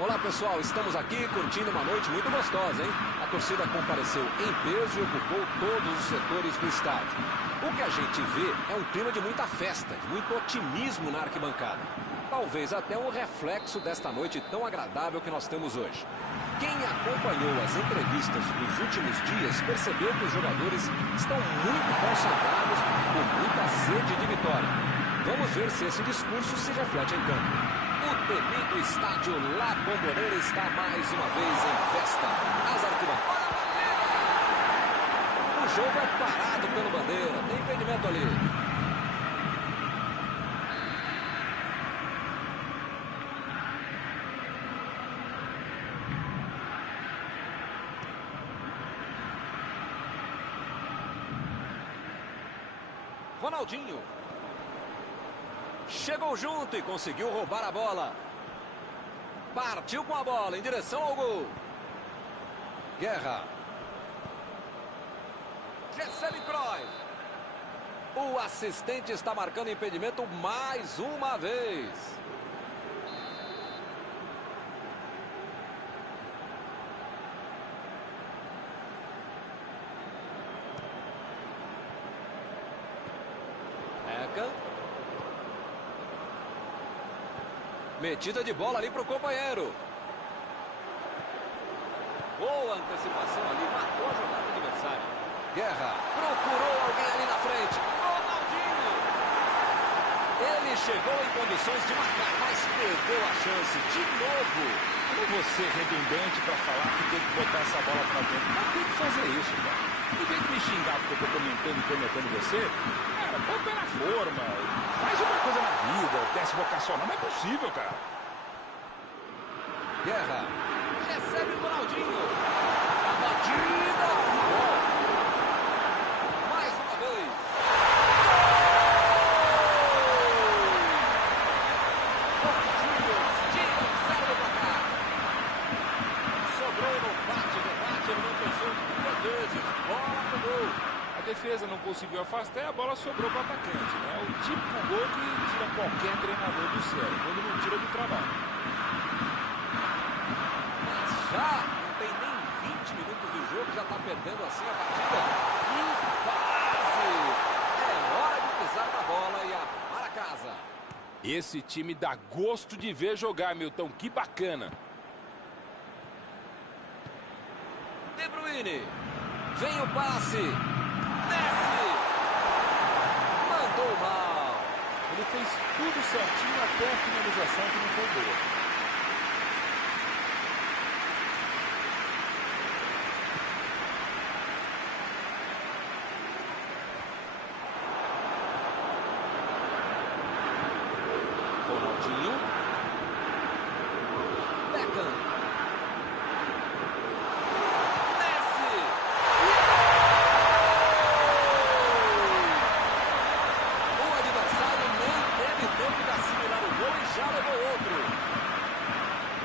Olá pessoal, estamos aqui curtindo uma noite muito gostosa, hein? A torcida compareceu em peso e ocupou todos os setores do estádio. O que a gente vê é um clima de muita festa, de muito otimismo na arquibancada. Talvez até um reflexo desta noite tão agradável que nós temos hoje. Quem acompanhou as entrevistas dos últimos dias percebeu que os jogadores estão muito concentrados, com muita sede de vitória. Vamos ver se esse discurso se reflete em campo. O temido estádio La Bombonera está mais uma vez em festa. As arquibancadas. O jogo é parado pelo Bandeira. Tem impedimento ali. Ronaldinho. Chegou junto e conseguiu roubar a bola. Partiu com a bola em direção ao gol. Guerra. Recebe Cruyff. O assistente está marcando impedimento mais uma vez. Metida de bola ali para o companheiro. Boa antecipação ali, matou a jogada adversária. Guerra, procurou alguém ali na frente. Ronaldinho! Ele chegou em condições de marcar, mas perdeu a chance de novo. Como você é redundante para falar que tem que botar essa bola para dentro? Mas tem que fazer isso, cara. Em vez de me xingar porque eu tô comentando e cornetando você, cara, põe o pé na forma. Faz outra coisa na vida, teste vocacional. Não é possível, cara. Guerra. Recebe o Ronaldinho. A batida. Gol. Mais uma vez. Ronaldinho. Tira o zero do placar. Sobrou no bate-rebate. Ele não pensou duas vezes. Bola pro gol. A defesa não conseguiu afastar e a bola sobrou para o atacante, né? O típico gol que tira qualquer treinador do sério, quando não tira do trabalho. Mas já não tem nem 20 minutos do jogo, já está perdendo assim a partida. Que fase! É hora de pisar na bola e arrumar a casa. Esse time dá gosto de ver jogar, Milton. Que bacana. De Bruyne. Vem o passe. Desce! Mandou mal. Ele fez tudo certinho até a finalização que não foi boa. Ronaldinho. Beckham. Já levou outro.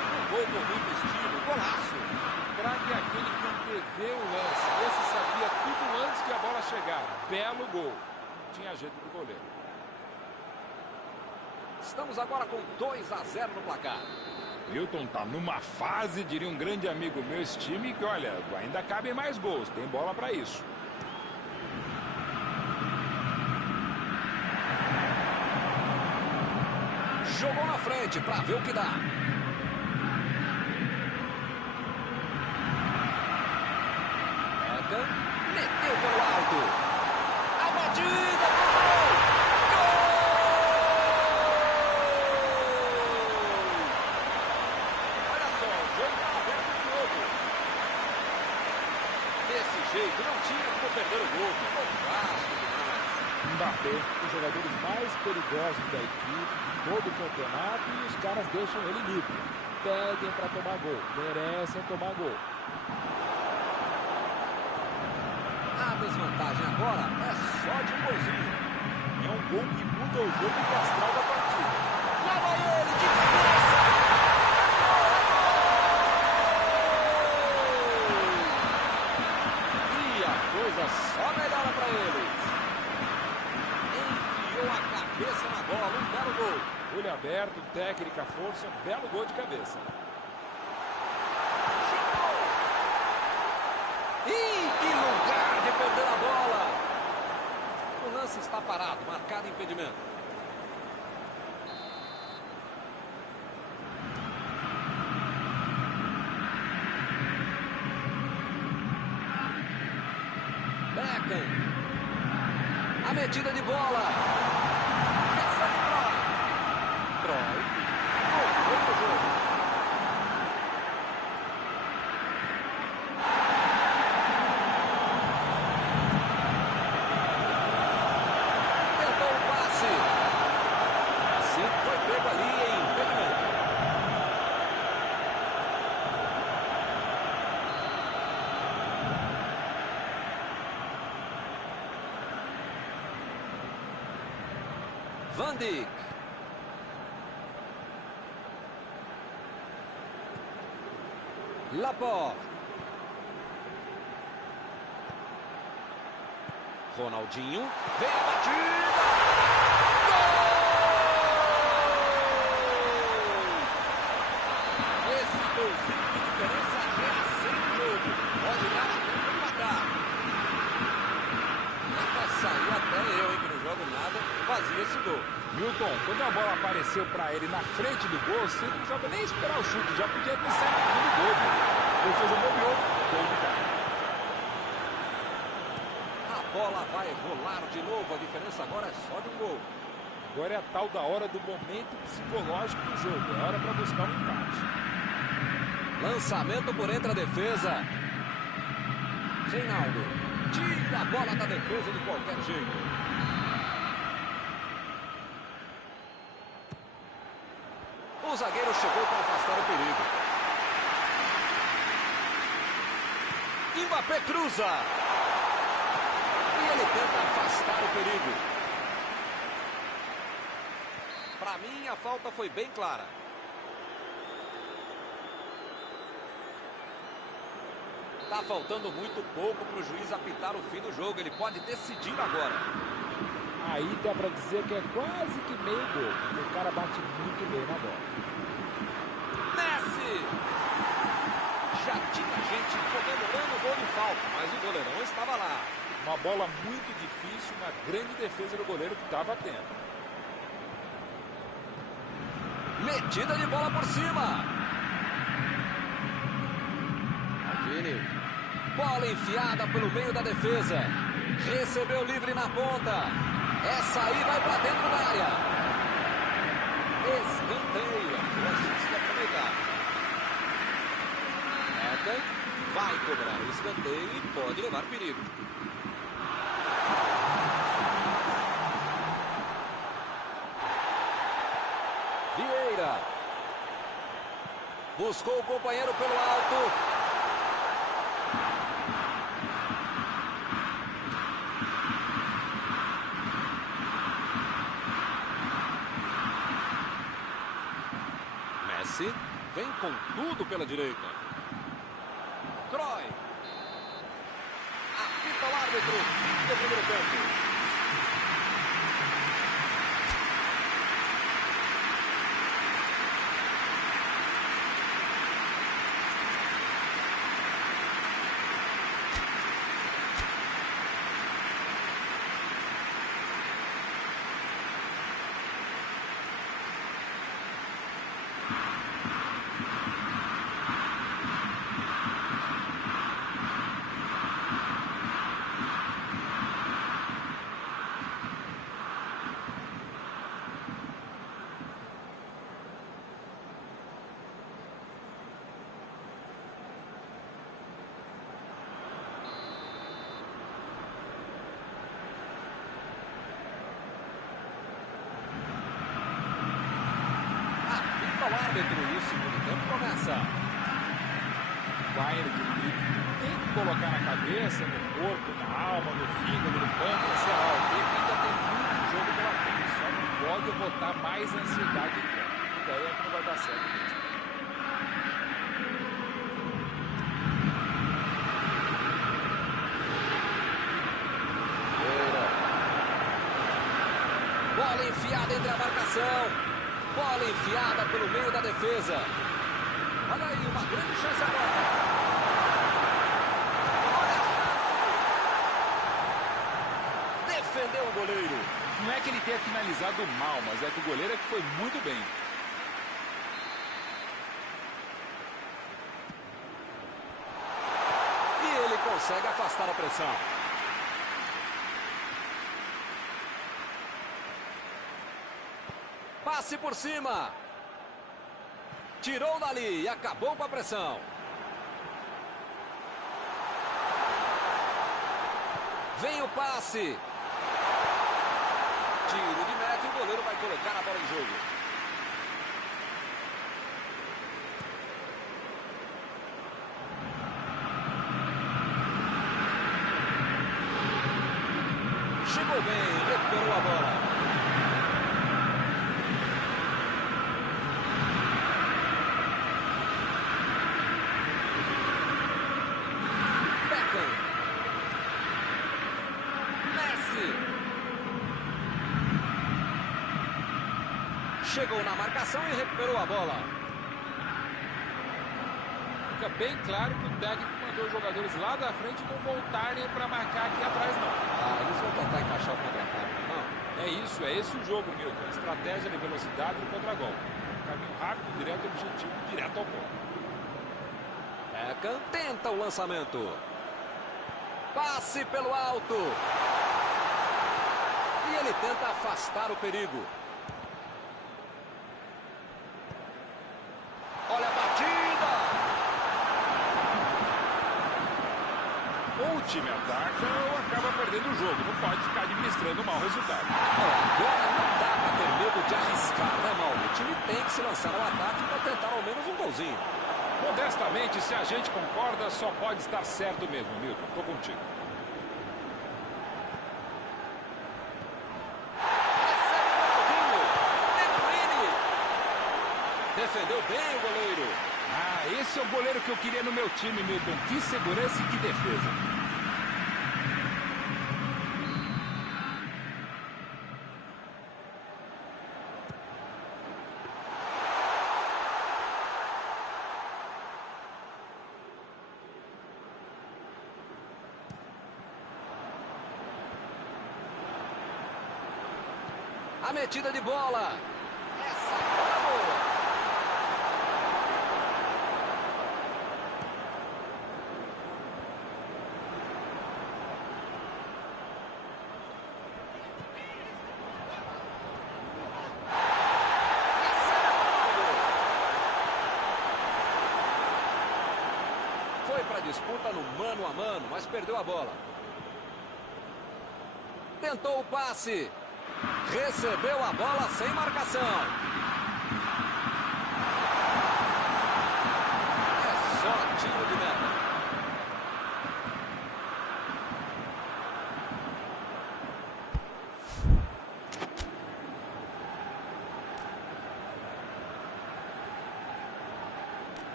Um gol com muito estilo, golaço. Craque é aquele que antevê o lance. Esse sabia tudo antes que a bola chegar. Belo gol. Não tinha jeito do goleiro. Estamos agora com 2-0 no placar. Milton tá numa fase, diria um grande amigo meu, esse time, que olha, ainda cabem mais gols. Tem bola para isso. Jogou na frente para ver o que dá. Beckham meteu pelo alto. A batida. Gol! Olha só, o jogo está aberto de novo. Desse jeito não tinha como perder o gol. Ficou fácil demais. Mbappé, um dos jogadores mais perigosos da equipe, todo o campeonato, e os caras deixam ele livre. Pedem para tomar gol, merecem tomar gol. A desvantagem agora é só de um golzinho. É um gol que muda o jogo e o astral da partida. Lá vai ele de cabeça! E a coisa só melhora para eles. Enfiou a cabeça na bola, um belo gol. Olho aberto, técnica, força, belo gol de cabeça. lance está parado, marcado impedimento. Beckham. A metida de bola. Recebe Cruyff. Cruyff. Gol do jogo. Tentou o passe. Assim foi pego ali em impedimento. Van Dijk. Laporte. Ronaldinho. Vem a batida. Gol! Esse golzinho de diferença reacende o jogo. Pode dar até para empatar. Saiu até eu, hein, que não jogo nada, fazia esse gol. Milton, quando a bola apareceu para ele na frente do gol, você não precisava nem esperar o chute, já podia ter saído do gol. Ele fez o bobeou, gol do cara. A bola vai rolar de novo, a diferença agora é só de um gol. Agora é a tal da hora do momento psicológico do jogo, é hora para buscar um empate. Lançamento por entre a defesa. Reinaldo tira a bola da defesa de qualquer jeito. O zagueiro chegou para afastar o perigo. Mbappé cruza. E ele tenta afastar o perigo. Para mim, a falta foi bem clara. Tá faltando muito pouco para o juiz apitar o fim do jogo. Ele pode decidir agora. Aí dá pra dizer que é quase que meio gol, porque o cara bate muito bem na bola. Messi! Já tinha gente comemorando o gol de falta, mas o goleirão estava lá. Uma bola muito difícil, uma grande defesa do goleiro que estava atento. Metida de bola por cima. Maldini. Bola enfiada pelo meio da defesa. Recebeu livre na ponta. Essa aí vai para dentro da área. Escanteio. A chance de aproveitar. Beckham vai cobrar o escanteio e pode levar perigo. Vieira. Buscou o companheiro pelo alto. Messi vem com tudo pela direita. Cruyff. Apita o árbitro do primeiro tempo. O árbitro e o segundo tempo começa. Bayern de Munique tem que colocar na cabeça, no corpo, na alma, no fígado, no pâncreas, sei lá, o que ainda tem muito jogo pela frente. Só não pode botar mais ansiedade em campo. E daí é que não vai dar certo mesmo. Bola enfiada entre a marcação. Bola enfiada pelo meio da defesa. Olha aí, uma grande chance agora. Olha a chance. Defendeu o goleiro. Não é que ele tenha finalizado mal, mas é que o goleiro é que foi muito bem. E ele consegue afastar a pressão. Passe por cima. Tirou dali e acabou com a pressão. Vem o passe. Tiro de meta e o goleiro vai colocar a bola em jogo. Chegou bem, recuperou a bola. Chegou na marcação e recuperou a bola. Fica bem claro que o técnico mandou os jogadores lá da frente não voltarem para marcar aqui atrás, não. Eles vão tentar encaixar o contra-ataque, não? É isso, é esse o jogo, Milton. Estratégia de velocidade no contra-golpe. Caminho rápido, direto ao objetivo, direto ao ponto. Beckham tenta o lançamento. Passe pelo alto. E ele tenta afastar o perigo. Olha a batida! Ou o time ataca ou acaba perdendo o jogo. Não pode ficar administrando um mau resultado. Agora não dá para ter medo de arriscar, né, Mauro? O time tem que se lançar ao ataque para tentar ao menos um golzinho. Modestamente, se a gente concorda, só pode estar certo mesmo, Milton. Tô contigo. Defendeu bem o goleiro. Esse é o goleiro que eu queria no meu time, Milton. Que segurança e que defesa. A metida de bola. Essa bola boa. Foi para a disputa no mano a mano, mas perdeu a bola. Tentou o passe. Recebeu a bola sem marcação. É só tiro de meta.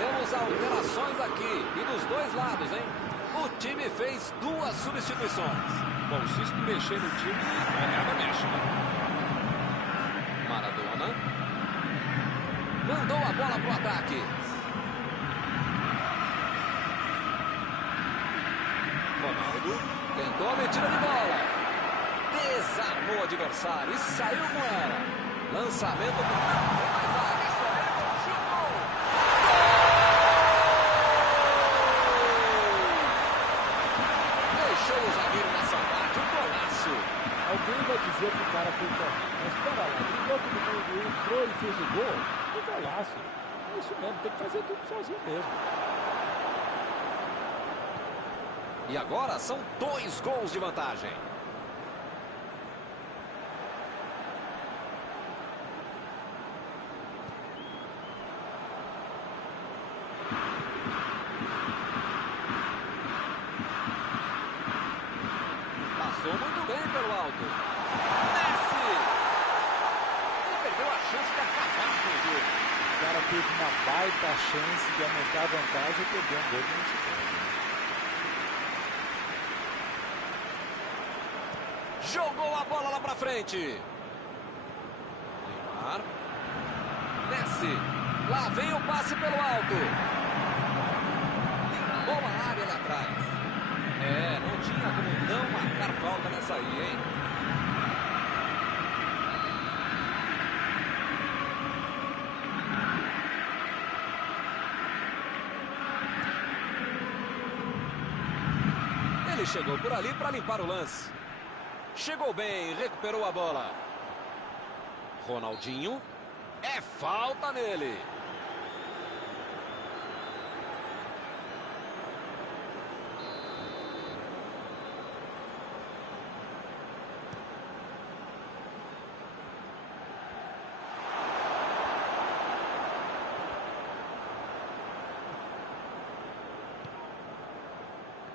Temos alterações aqui e dos dois lados, hein? O time fez 2 substituições. Bom, se isso mexer no time, nada mexe, né? Maradona mandou a bola pro ataque. Ronaldo tentou a metida de bola. Desarmou o adversário e saiu com ela. Lançamento pro campo. Tem mais área. Isso aí, chutou. Deixou o zagueiro na saudade. Um golaço. Alguém vai dizer que o cara foi correndo. Mas espera lá, driblou todo mundo, entrou e fez o gol. Que golaço. É isso mesmo, tem que fazer tudo sozinho mesmo. E agora são 2 gols de vantagem. Passou muito bem pelo alto. Messi! Ele perdeu a chance de acabar com o jogo. O cara teve uma baita chance de aumentar a vantagem e perder um gol que não se perde. Jogou a bola lá pra frente. Neymar. Messi. Lá vem o passe pelo alto. Boa área ali atrás. Não tinha como não marcar falta nessa aí, hein? Ele chegou por ali para limpar o lance. Chegou bem, recuperou a bola. Ronaldinho. É falta nele.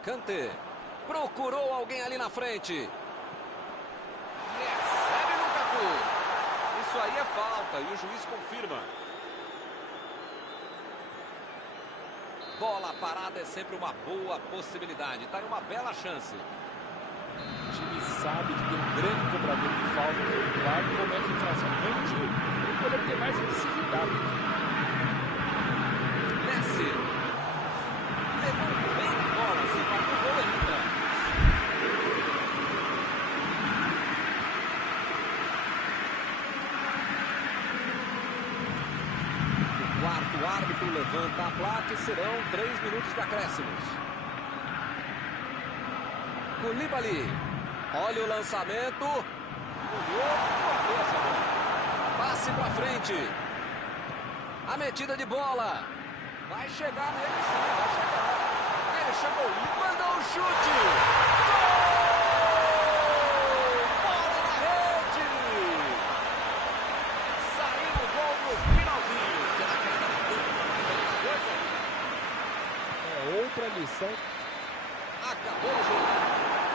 Kanté. Procurou alguém ali na frente. Recebe Lukaku. Isso aí é falta e o juiz confirma. Bola parada é sempre uma boa possibilidade. Tá aí uma bela chance. O time sabe que tem um grande cobrador de falta do lado e comete infração no mesmo time. Ele poderia ter mais agressividade. Messi. Pegou bem na bola, se marcou o gol entra. O quarto árbitro levanta a placa e serão 3 minutos de acréscimos. Koulibaly. Olha o lançamento. Olhou com a cabeça. Passe pra frente. A metida de bola. Vai chegar nele sim, vai chegar. Ele chegou e mandou o chute. Gol! Bola na rede. Saiu o gol no finalzinho. Será que ele dá tempo para mais alguma coisa? É outra lição. Acabou o jogo.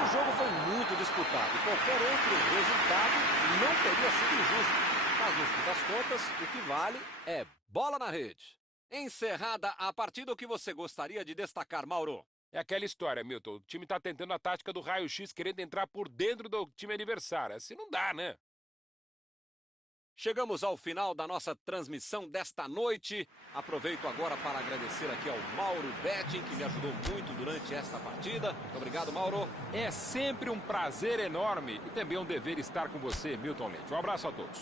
O jogo foi muito disputado. Qualquer outro resultado não teria sido injusto. Mas no fim das contas, o que vale é bola na rede. Encerrada a partida, o que você gostaria de destacar, Mauro? É aquela história, Milton. O time tá tentando a tática do raio-x, querendo entrar por dentro do time adversário. Assim não dá, né? Chegamos ao final da nossa transmissão desta noite. Aproveito agora para agradecer aqui ao Mauro Betting, que me ajudou muito durante esta partida. Muito obrigado, Mauro. É sempre um prazer enorme e também um dever estar com você, Milton Leite. Um abraço a todos.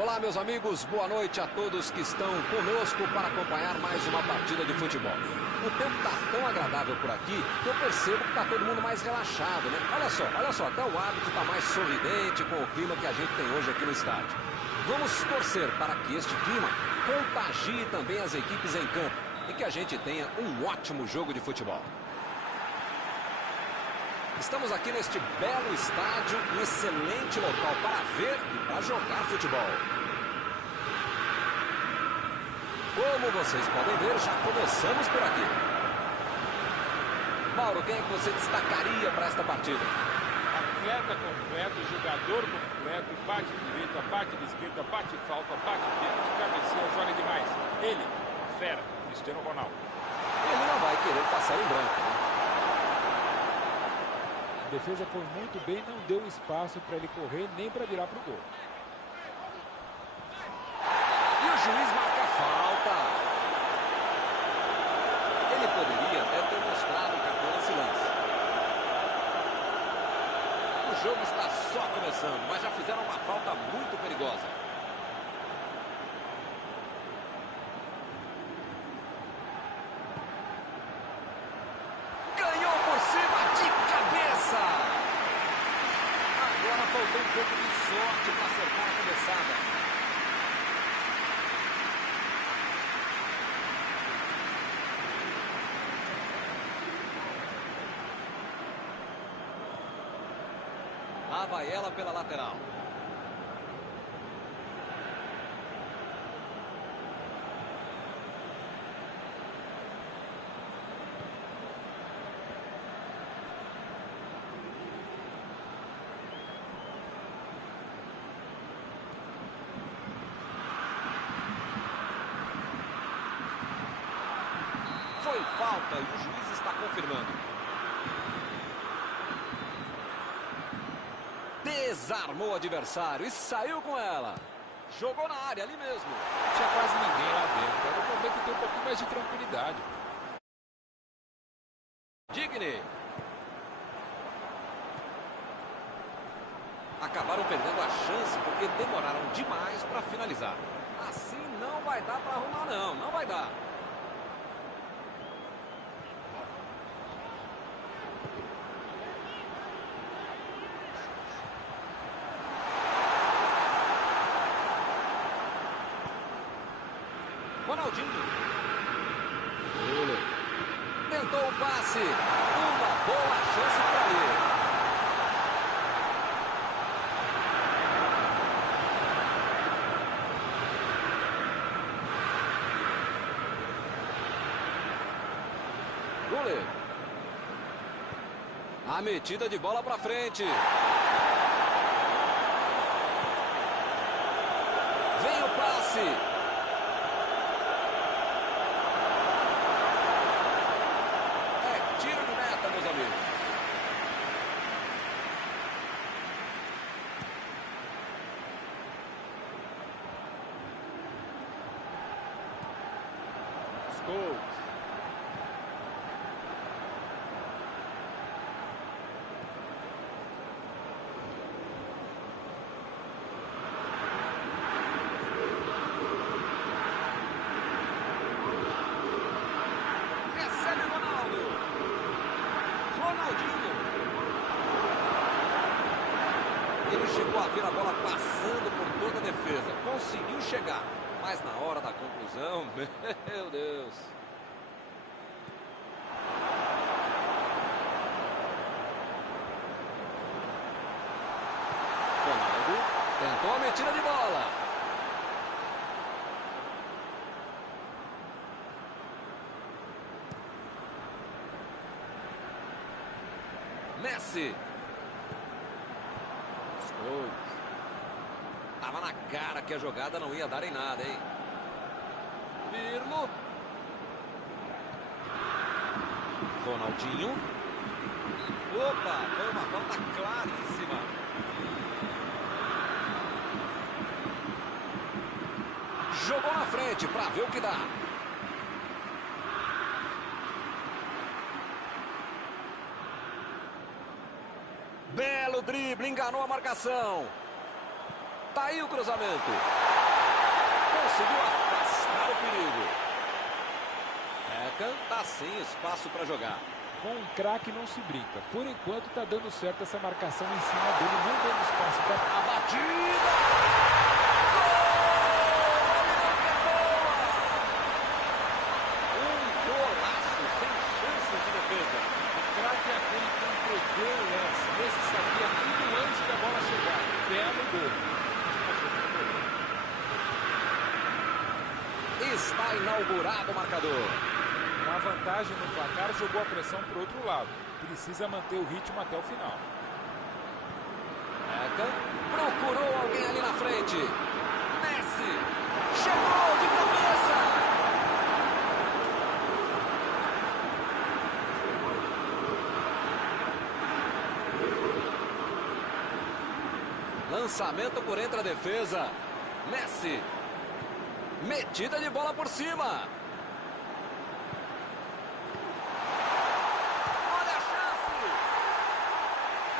Olá, meus amigos, boa noite a todos que estão conosco para acompanhar mais uma partida de futebol. O tempo está tão agradável por aqui que eu percebo que está todo mundo mais relaxado, né? Olha só, até o árbitro está mais sorridente com o clima que a gente tem hoje aqui no estádio. Vamos torcer para que este clima contagie também as equipes em campo e que a gente tenha um ótimo jogo de futebol. Estamos aqui neste belo estádio, um excelente local para ver e para jogar futebol. Como vocês podem ver, já começamos por aqui. Mauro, quem é que você destacaria para esta partida? Atleta completo, jogador completo, bate direita, bate de esquerda, bate falta, bate pênalti, cabeceia, joga demais. Ele, fera, Cristiano Ronaldo. Ele não vai querer passar em branco, né? A defesa foi muito bem, não deu espaço para ele correr nem para virar para o gol. E o juiz marca a falta. Ele poderia até ter mostrado o cartão nesse lance. O jogo está só começando, mas já fizeram uma falta muito perigosa. Ganhou por cima de cabeça. Agora faltou um pouco de sorte para acertar a cabeçada. Lá vai ela pela lateral. Foi falta e o juiz está confirmando. Desarmou o adversário e saiu com ela. Jogou na área ali mesmo. Não tinha quase ninguém lá dentro. Era o momento de ter um pouquinho mais de tranquilidade. Digne. Acabaram perdendo a chance porque demoraram demais para finalizar. Assim não vai dar para arrumar não, não vai dar. Ronaldinho. Tentou o passe. Uma boa chance para ele. Goleiro. A metida de bola para frente. Vem o passe. Meus amigos. Scholes. Recebe Ronaldo. Ronaldinho. Ele chegou a ver a bola passando por toda a defesa. Conseguiu chegar. Mas na hora da conclusão, meu Deus. Ronaldo tentou a metida de bola. Messi. Scholes. Tava na cara que a jogada não ia dar em nada, hein? Pirlo. Ronaldinho. Opa, foi uma falta claríssima. Jogou na frente para ver o que dá. Belo drible, enganou a marcação. Tá aí o cruzamento. Conseguiu afastar o perigo. Beckham tá sem espaço para jogar. Com um craque não se brinca. Por enquanto tá dando certo essa marcação em cima dele, não dando espaço para A batida! Um golaço sem chances de defesa. o craque é aquele que entregou o lance. Esse sabia tudo antes da bola chegar. Belo gol. Está inaugurado o marcador. Com a vantagem no placar, jogou a pressão para o outro lado. Precisa manter o ritmo até o final. Beckham procurou alguém ali na frente. Messi chegou de cabeça. Lançamento por entre a defesa. Messi. Metida de bola por cima. Olha a chance.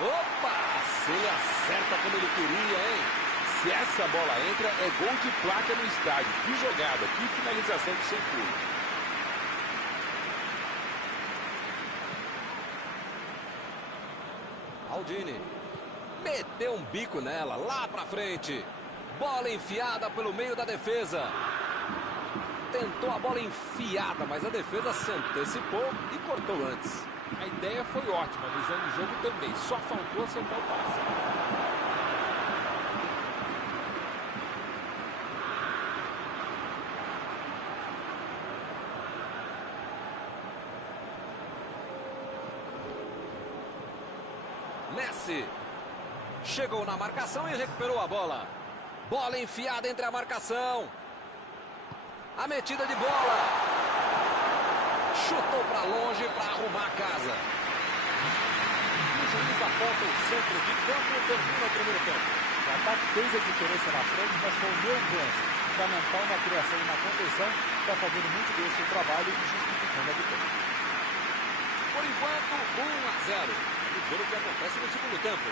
Opa! Se ele acerta como ele queria, hein? Se essa bola entra, é gol de placa no estádio. Que jogada, que finalização de sem furo. Maldini meteu um bico nela, lá pra frente. Bola enfiada pelo meio da defesa. Tentou a bola enfiada, mas a defesa se antecipou e cortou antes. A ideia foi ótima, a visão do jogo também. Só faltou acertar o passe. Messi chegou na marcação e recuperou a bola. Bola enfiada entre a marcação. A metida de bola. Chutou para longe para arrumar a casa. O juiz aponta o centro de campo e termina o primeiro tempo. O ataque fez a diferença na frente, mas foi o meu ganho. Fundamental na criação e na contenção. Está fazendo muito bem o seu trabalho e justificando a vitória. Por enquanto, 1-0. E ver o que acontece no segundo tempo.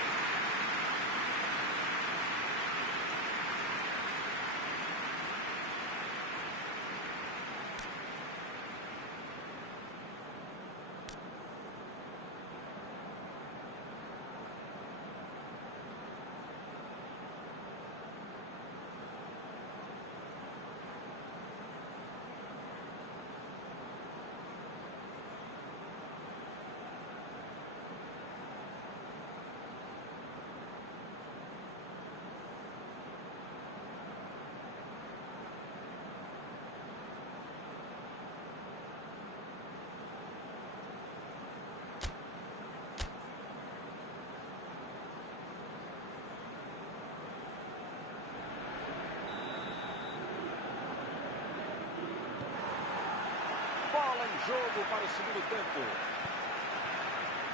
Bola em jogo para o segundo tempo.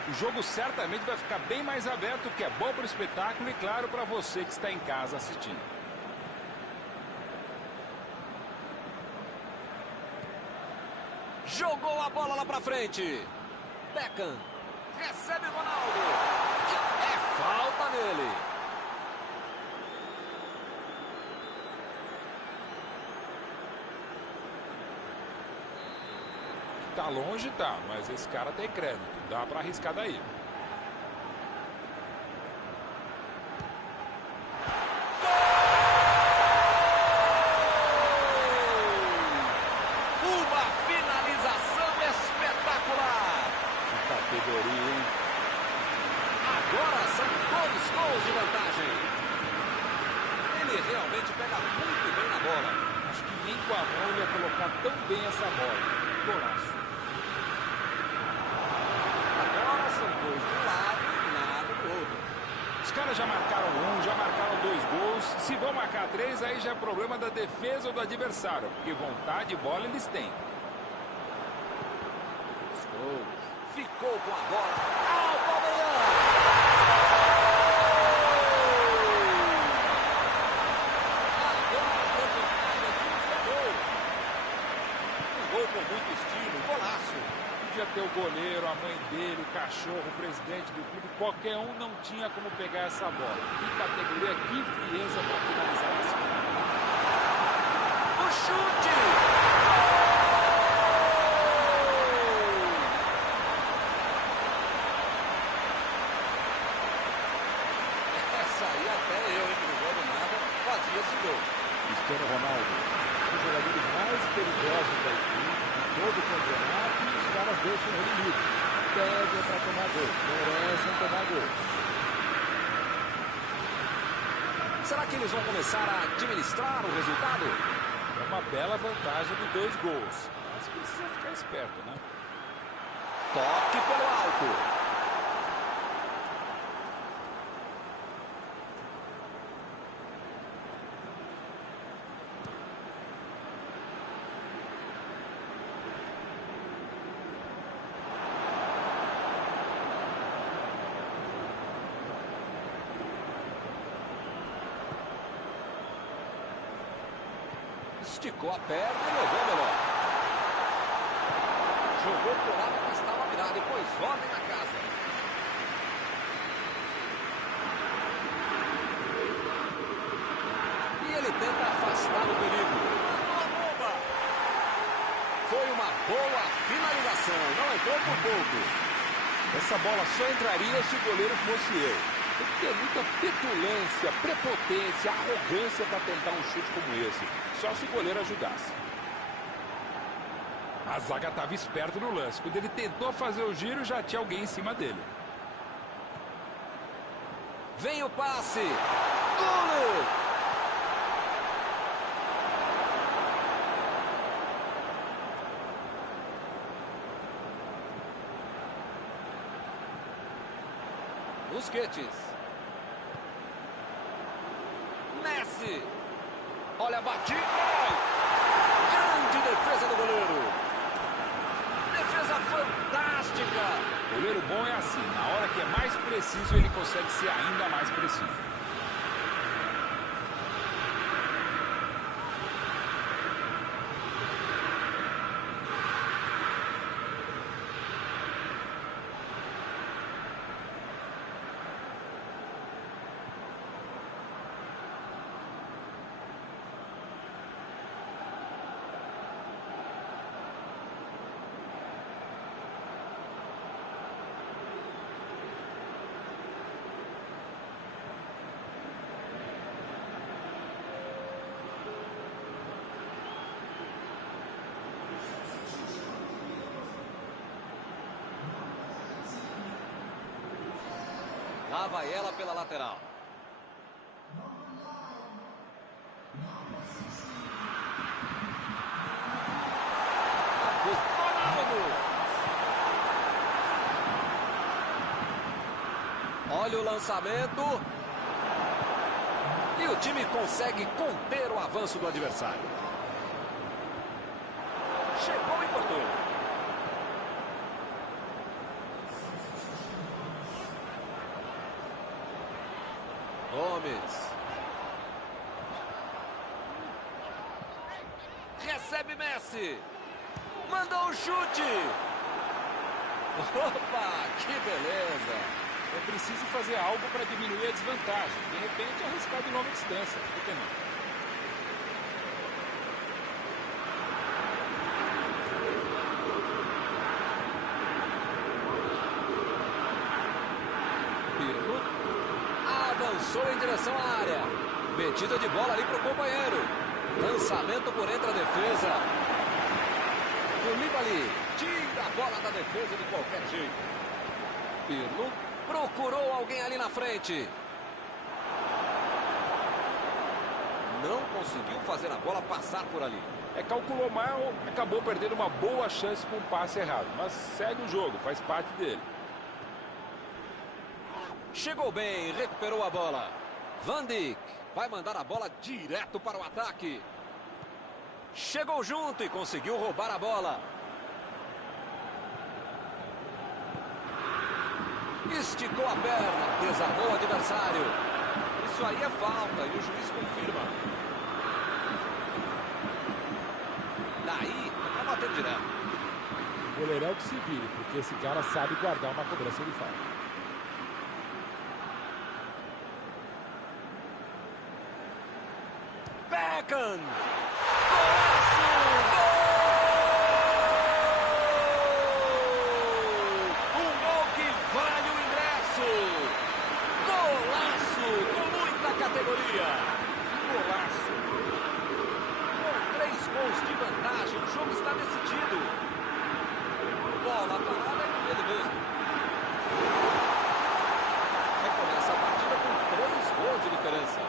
O jogo certamente vai ficar bem mais aberto, que é bom para o espetáculo e, claro, para você que está em casa assistindo. Jogou a bola lá pra frente. Beckham recebe Ronaldo. É falta nele. Tá longe, tá, mas esse cara tem crédito. Dá para arriscar daí. Uma finalização espetacular. Que categoria, hein? Agora são 2 gols de vantagem. Ele realmente pega muito bem na bola. Acho que nem com a mão ele ia colocar tão bem essa bola. Golaço. Agora são 2 de um lado e nada do outro. Os caras já marcaram 1, já marcaram 2 gols. Se vão marcar 3, aí já é problema da defesa ou do adversário. Porque vontade e bola eles têm. Ficou com a bola. Aubameyang. Agora a vantagem de um só gol. Um gol com muito estilo, golaço. podia ter o goleiro, a mãe dele, o cachorro, o presidente do clube. Qualquer um não tinha como pegar essa bola. Que categoria, que frieza para finalizar isso. O chute! Essa aí até eu, hein, que não jogo nada, fazia esse gol. Cristiano Ronaldo, um dos jogadores mais perigosos da equipe, de todo o campeonato, e os caras deixam ele livre. Pedem para tomar gol, merecem tomar gol. Será que eles vão começar a administrar o resultado? É uma bela vantagem de 2 gols. Mas precisa ficar esperto, né? Toque pelo alto. Esticou a perna e levou melhor. Jogou pro lado que estava virado e pôs ordem na casa. E ele tenta afastar o perigo. Uma bomba! Foi uma boa finalização, não entrou por pouco. Essa bola só entraria se o goleiro fosse eu. Tem que ter muita petulância, prepotência, arrogância para tentar um chute como esse. Só se o goleiro ajudasse. A zaga estava esperta no lance. Quando ele tentou fazer o giro, já tinha alguém em cima dele. Vem o passe. Gol! Busquets. Messi. Olha a batida. Grande defesa do goleiro. Defesa fantástica. Goleiro bom é assim. Na hora que é mais preciso, ele consegue ser ainda mais preciso. Lá vai ela pela lateral. Olha o lançamento. E o time consegue conter o avanço do adversário. Chegou e cortou. Gomes. Recebe Messi. Mandou um chute. Opa, que beleza. É preciso fazer algo para diminuir a desvantagem. De repente, arriscar de longa distância. Por que não? Avançou em direção à área. Metida de bola ali para o companheiro. Lançamento por entre a defesa. Koulibaly tira a bola da defesa de qualquer jeito. Pirlo procurou alguém ali na frente. Não conseguiu fazer a bola passar por ali. Calculou mal, acabou perdendo uma boa chance com um passe errado. Mas segue o jogo, faz parte dele. Chegou bem, recuperou a bola. Van Dijk vai mandar a bola direto para o ataque. Chegou junto e conseguiu roubar a bola. Esticou a perna, desarmou o adversário. Isso aí é falta e o juiz confirma. Daí é para bater direto. O goleirão que se vire, porque esse cara sabe guardar uma cobrança de falta. Beckham! Categoria. Golaço. Com 3 gols de vantagem, o jogo está decidido. Bola parada é com ele mesmo. Recomeça a partida com 3 gols de diferença.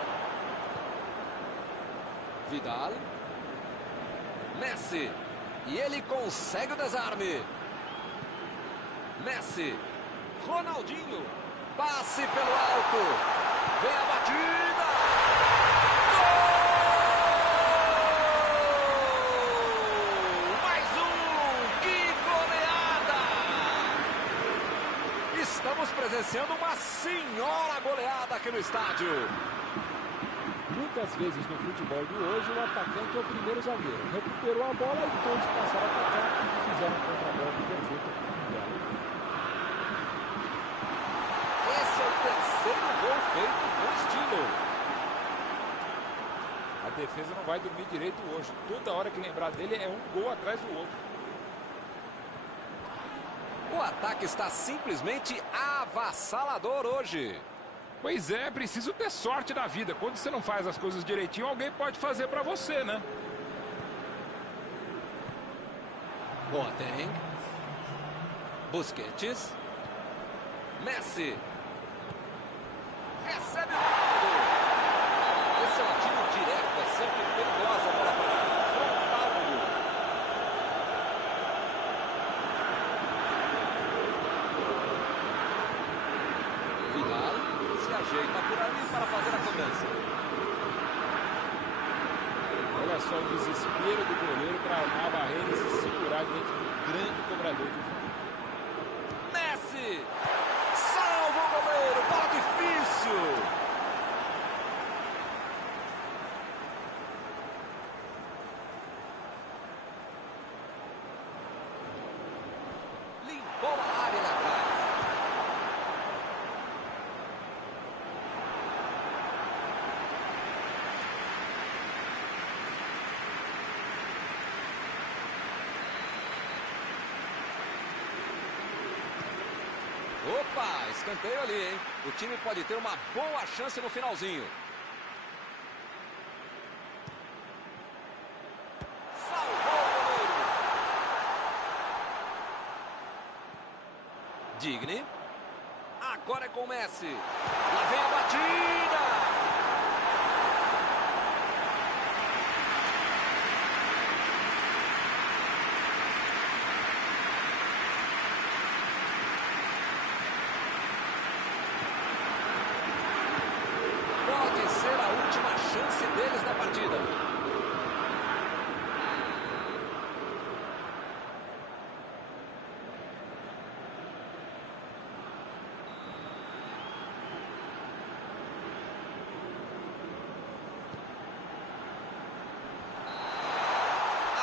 Vidal. Messi. E ele consegue o desarme. Messi. Ronaldinho. Passe pelo alto. Vem a batida! Gol! Mais um! Que goleada! Estamos presenciando uma senhora goleada aqui no estádio. Muitas vezes no futebol de hoje, o atacante é o primeiro zagueiro. Recuperou a bola e todos passaram a atacar e fizeram um contra-golpe perfeito. Esse é o terceiro gol feito com estilo. A defesa não vai dormir direito hoje. Toda hora que lembrar dele é um gol atrás do outro. O ataque está simplesmente avassalador hoje. Pois é, preciso ter sorte na vida. Quando você não faz as coisas direitinho, alguém pode fazer pra você, né? Boateng. Busquets. Messi. Recebe o Ronaldo. Esse é um tiro direto, é sempre perigosa a bola parada. Frontal do gol. Vidal se ajeita por ali para fazer a cobrança. Olha só o desespero do goleiro para armar a barreira e se segurar diante do grande cobrador de falta. Messi! Salva o goleiro! Bola difícil! Limpou a área lá atrás. Opa, escanteio ali, hein? O time pode ter uma boa chance no finalzinho. Salvou o goleiro. Digne. Agora é com o Messi. Lá vem a batida. Pode ser a última chance deles na partida.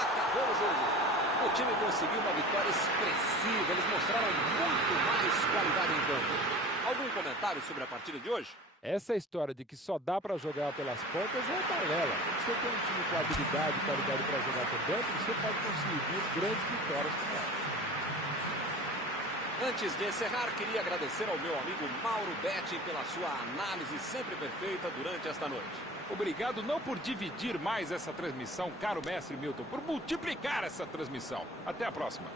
Acabou o jogo. O time conseguiu uma vitória expressiva. Eles mostraram muito mais qualidade em campo. Algum comentário sobre a partida de hoje? Essa história de que só dá para jogar pelas pontas é balela. Quando você tem um time com habilidade e qualidade para jogar por dentro, você pode conseguir grandes vitórias com ela. Antes de encerrar, queria agradecer ao meu amigo Mauro Betti pela sua análise sempre perfeita durante esta noite. Obrigado não por dividir mais essa transmissão, caro mestre Milton, por multiplicar essa transmissão. Até a próxima.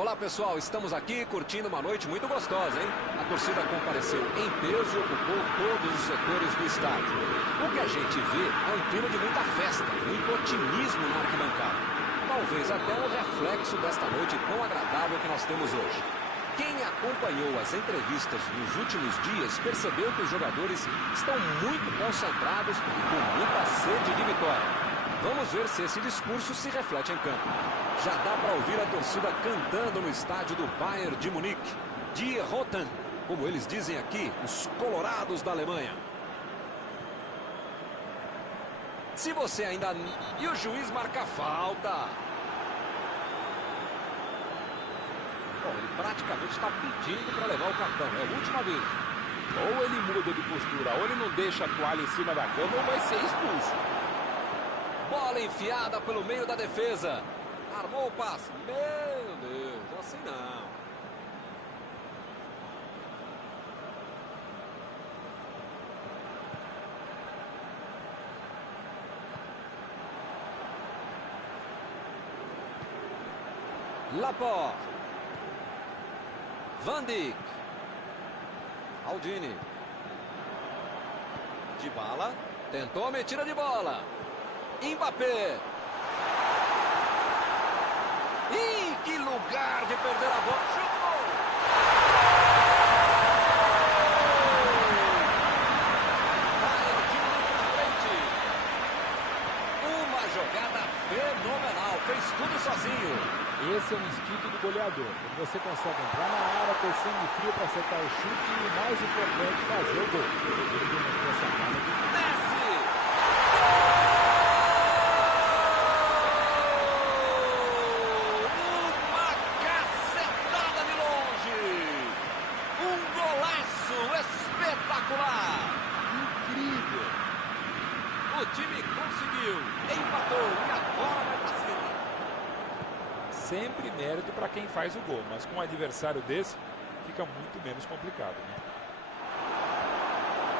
Olá pessoal, estamos aqui curtindo uma noite muito gostosa, hein? A torcida compareceu em peso e ocupou todos os setores do estádio. O que a gente vê é um clima de muita festa, muito otimismo na arquibancada. Talvez até um reflexo desta noite tão agradável que nós temos hoje. Quem acompanhou as entrevistas nos últimos dias percebeu que os jogadores estão muito concentrados e com muita sede de vitória. Vamos ver se esse discurso se reflete em campo. Já dá para ouvir a torcida cantando no estádio do Bayern de Munique. Die Roten, como eles dizem aqui, os colorados da Alemanha. Se você ainda... E o juiz marca falta. Bom, ele praticamente está pedindo para levar o cartão. É a última vez. Ou ele muda de postura, ou ele não deixa a toalha em cima da cama, ou vai ser expulso. Bola enfiada pelo meio da defesa. Armou o passe. Meu Deus, assim não. Laporte. Van Dijk. Aldini. Dybala. Tentou a metida de bola. Mbappé. Ih, que lugar de perder a bola. Chutou. Bayern de Munique na frente. Uma jogada fenomenal. Fez tudo sozinho. Esse é o instinto do goleador. Quando você consegue entrar na área, ter sangue frio para acertar o chute e, o mais importante, fazer o gol. Ele demonstrou essa cara de... Messi! Uma cacetada de longe! Um golaço espetacular! Incrível! O time conseguiu, empatou e agora vai pra cima. Sempre mérito para quem faz o gol, mas com um adversário desse, fica muito menos complicado, né?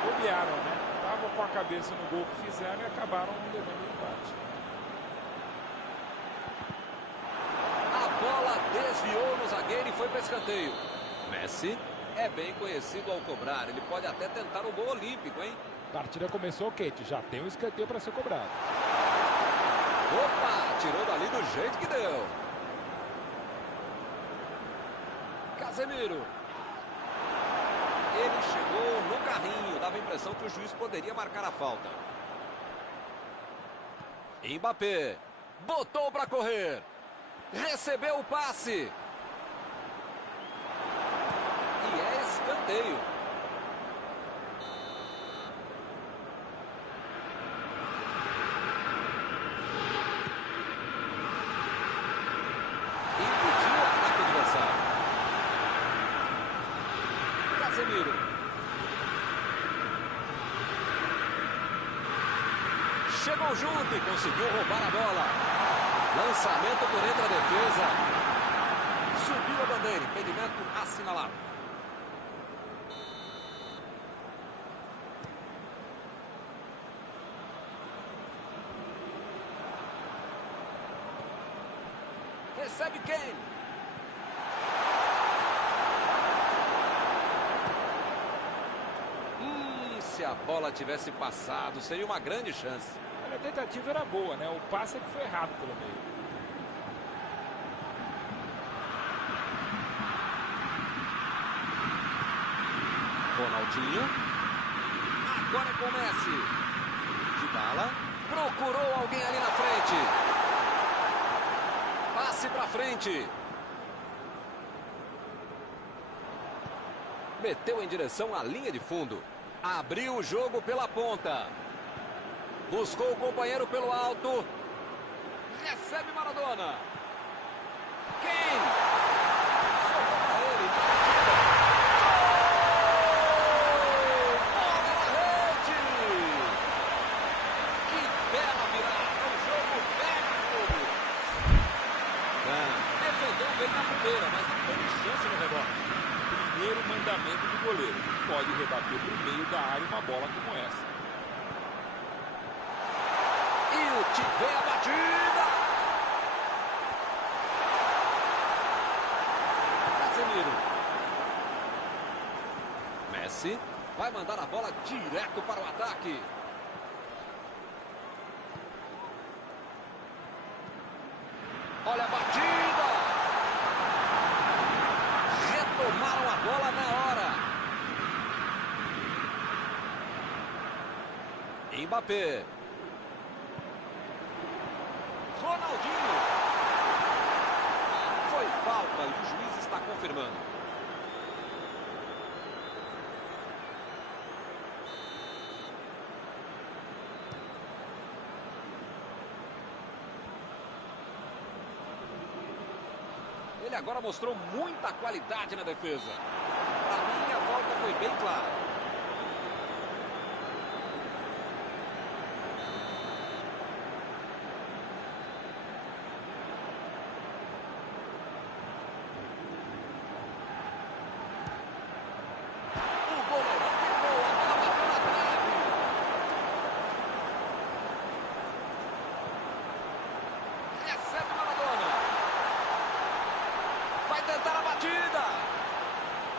Bobearam, né? Estavam com a cabeça no gol que fizeram e acabaram levando o empate. A bola desviou no zagueiro e foi para escanteio. Messi é bem conhecido ao cobrar. Ele pode até tentar o gol olímpico, hein? A partida começou quente, já tem um escanteio para ser cobrado. Opa, tirou dali do jeito que deu. Casemiro. Ele chegou no carrinho. Dava a impressão que o juiz poderia marcar a falta. Mbappé. Botou para correr. Recebeu o passe. E é escanteio. Impediu o ataque adversário. Casemiro. Chegou junto e conseguiu roubar a bola. Lançamento por entre a defesa. Subiu a bandeira. Impedimento assinalado. Recebe quem? Se a bola tivesse passado, seria uma grande chance. Olha, a tentativa era boa, né? O passe é que foi errado pelo meio. Ronaldinho. Agora é com o Messi. Dybala. Procurou alguém ali na frente. Passe pra frente. Meteu em direção à linha de fundo. Abriu o jogo pela ponta. Buscou o companheiro pelo alto. Recebe Maradona. Quem? Sobrou pra ele. Bola na rede. Que bela virada. O jogo pega fogo. Defendeu bem na primeira, mas não teve chance no rebote. Primeiro mandamento do goleiro. Pode rebater para o meio da área uma bola como essa. E o time vem a batida. Messi vai mandar a bola direto para o ataque. Olha a batida! Retomaram a bola na hora. Mbappé. Ronaldinho. Foi falta e o juiz está confirmando. Ele agora mostrou muita qualidade na defesa. Para mim, a volta foi bem clara.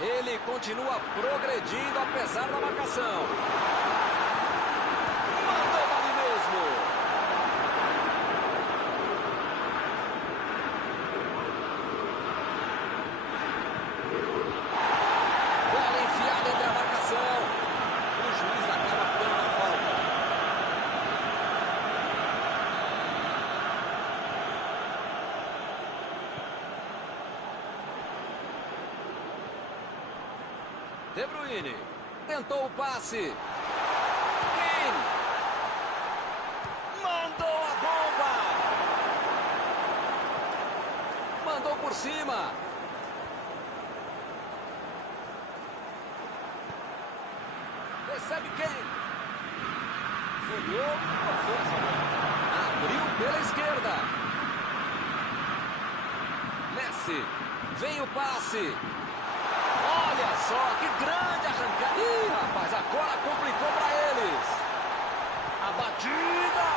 Ele continua progredindo apesar da marcação. Mandou ali mesmo. Bola enfiada entre a marcação. O juiz acaba dando a falta. De Bruyne tentou o passe. Kane mandou a bomba. Mandou por cima. Recebe Kane. Olhou com força. Abriu pela esquerda. Messi. Vem o passe. Olha só, que grande arrancada. Ih, rapaz, agora complicou para eles. A batida.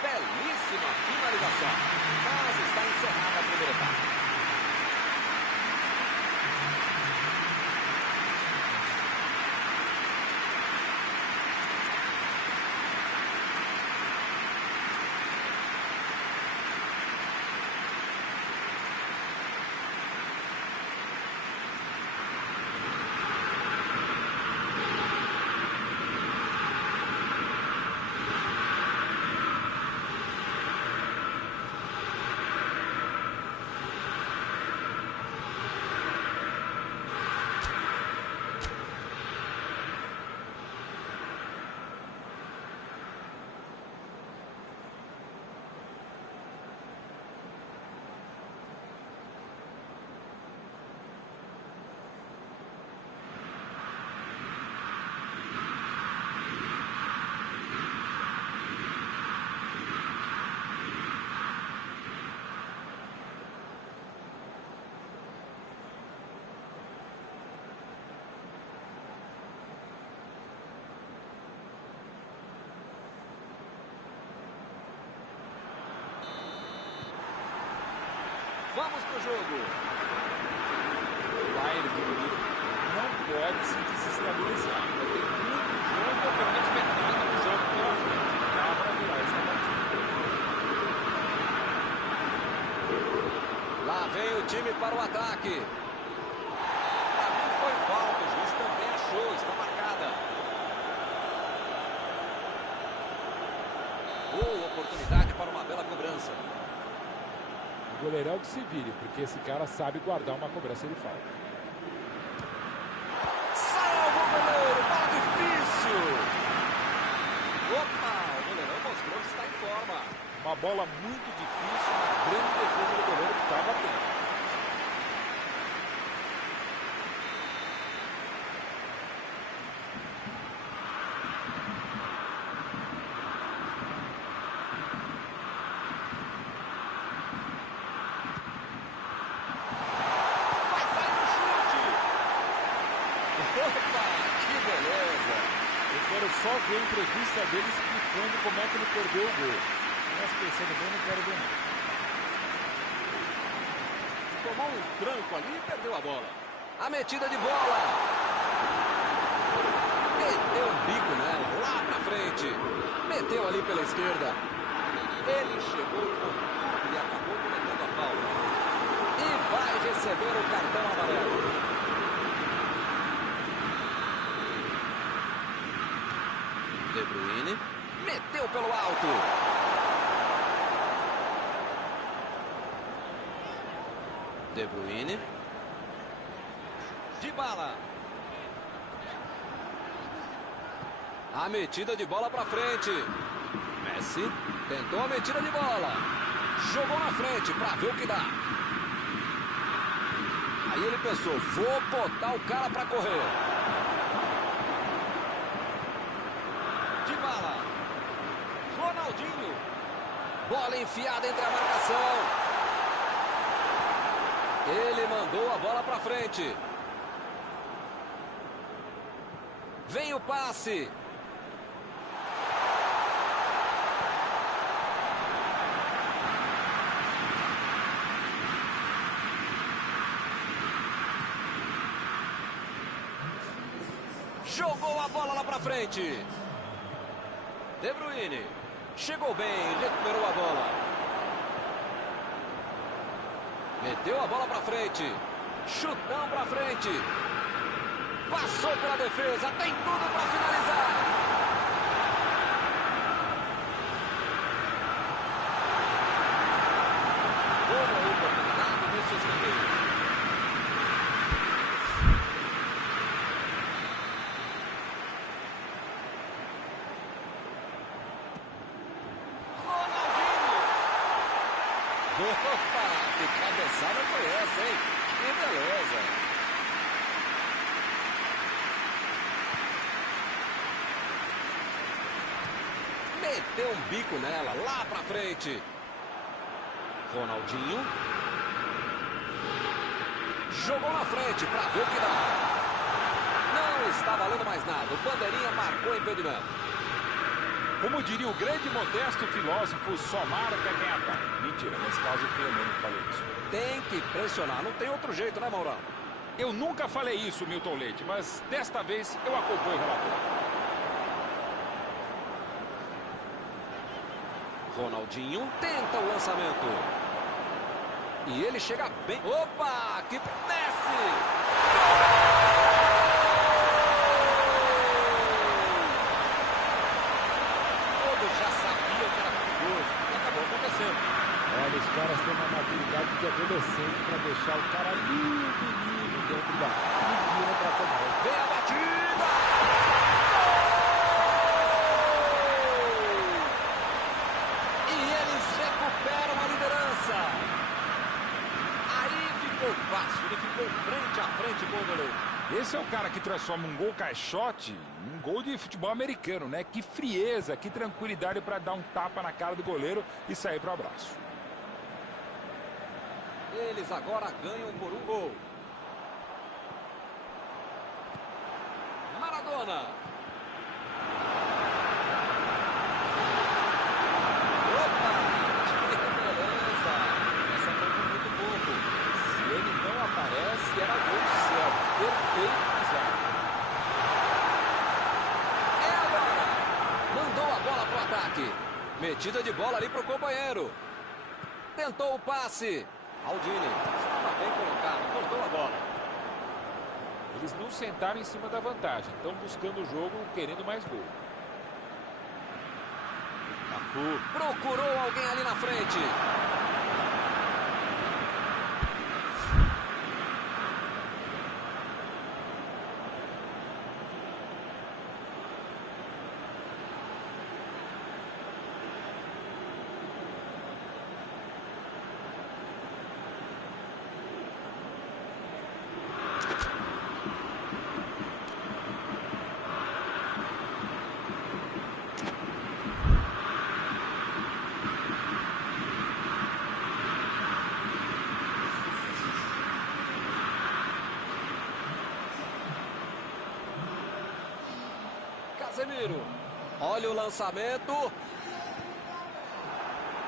Belíssima finalização. Mas está encerrada a primeira etapa. Vamos pro jogo. O Bayern de Munique não pode se desestabilizar. Tem muito jogo, ou pelo menos metade do jogo pela frente. Dá para virar essa partida. Lá vem o time para o ataque. Para mim foi falta, o juiz também achou, está marcada. Boa oportunidade para uma bela cobrança. O goleirão que se vire, porque esse cara sabe guardar uma cobrança de falta. Salva o goleiro, bola difícil. Opa, o goleirão mostrou que está em forma. Uma bola muito difícil, uma grande defesa do goleiro que está batendo. Só ver a entrevista dele explicando como é que ele perdeu o gol. Mas pensando bem, não quero ver não. Tomou um tranco ali e perdeu a bola. A metida de bola. Meteu um bico nela, lá pra frente. Meteu ali pela esquerda. Ele chegou com tudo e acabou cometendo a falta. E vai receber o cartão amarelo. De Bruyne. Meteu pelo alto. De Bruyne. Dybala. A metida de bola para frente. Messi tentou a metida de bola. Jogou na frente para ver o que dá. Aí ele pensou, vou botar o cara para correr. Dybala. Ronaldinho. Bola enfiada entre a marcação. Ele mandou a bola para frente. Vem o passe. Jogou a bola lá para frente. De Bruyne. Chegou bem, recuperou a bola. Meteu a bola para frente. Chutão para frente. Passou pela defesa. Tem tudo para finalizar. Boa oportunidade nesse escanteio. Opa, que cabeçada foi essa, hein? Que beleza. Meteu um bico nela, lá pra frente. Ronaldinho. Jogou na frente pra ver o que dá. Não está valendo mais nada. O bandeirinha marcou impedimento. Como diria o grande modesto filósofo, só marca quem ataca. Mentira, nesse caso eu mesmo falei isso. Tem que pressionar, não tem outro jeito, né, Maurão? Eu nunca falei isso, Milton Leite, mas desta vez eu acompanho o relator. Ronaldinho tenta o lançamento. E ele chega bem. Opa, que Messi! Já sabia que era perigoso e acabou acontecendo. Olha, os caras têm uma maturidade de adolescente para deixar o cara livre dentro da área e vira para tomar. Vem a batida! E eles recuperam a liderança. Aí ficou fácil, ele ficou frente a frente com o goleiro. Esse é o cara que transforma um gol caixote em um gol de futebol americano, né? Que frieza, que tranquilidade para dar um tapa na cara do goleiro e sair para o abraço. Eles agora ganham por um gol. Maradona. Opa! Que beleza! Essa foi por muito pouco. Se ele não aparece, era gol certo. Perfeito, Zé. É agora. Mandou a bola pro ataque. Metida de bola ali pro companheiro. Tentou o passe. Aldini estava bem colocado, cortou a bola. Eles não sentaram em cima da vantagem. Estão buscando o jogo, querendo mais gol. Cafu procurou alguém ali na frente. Casemiro. Olha o lançamento.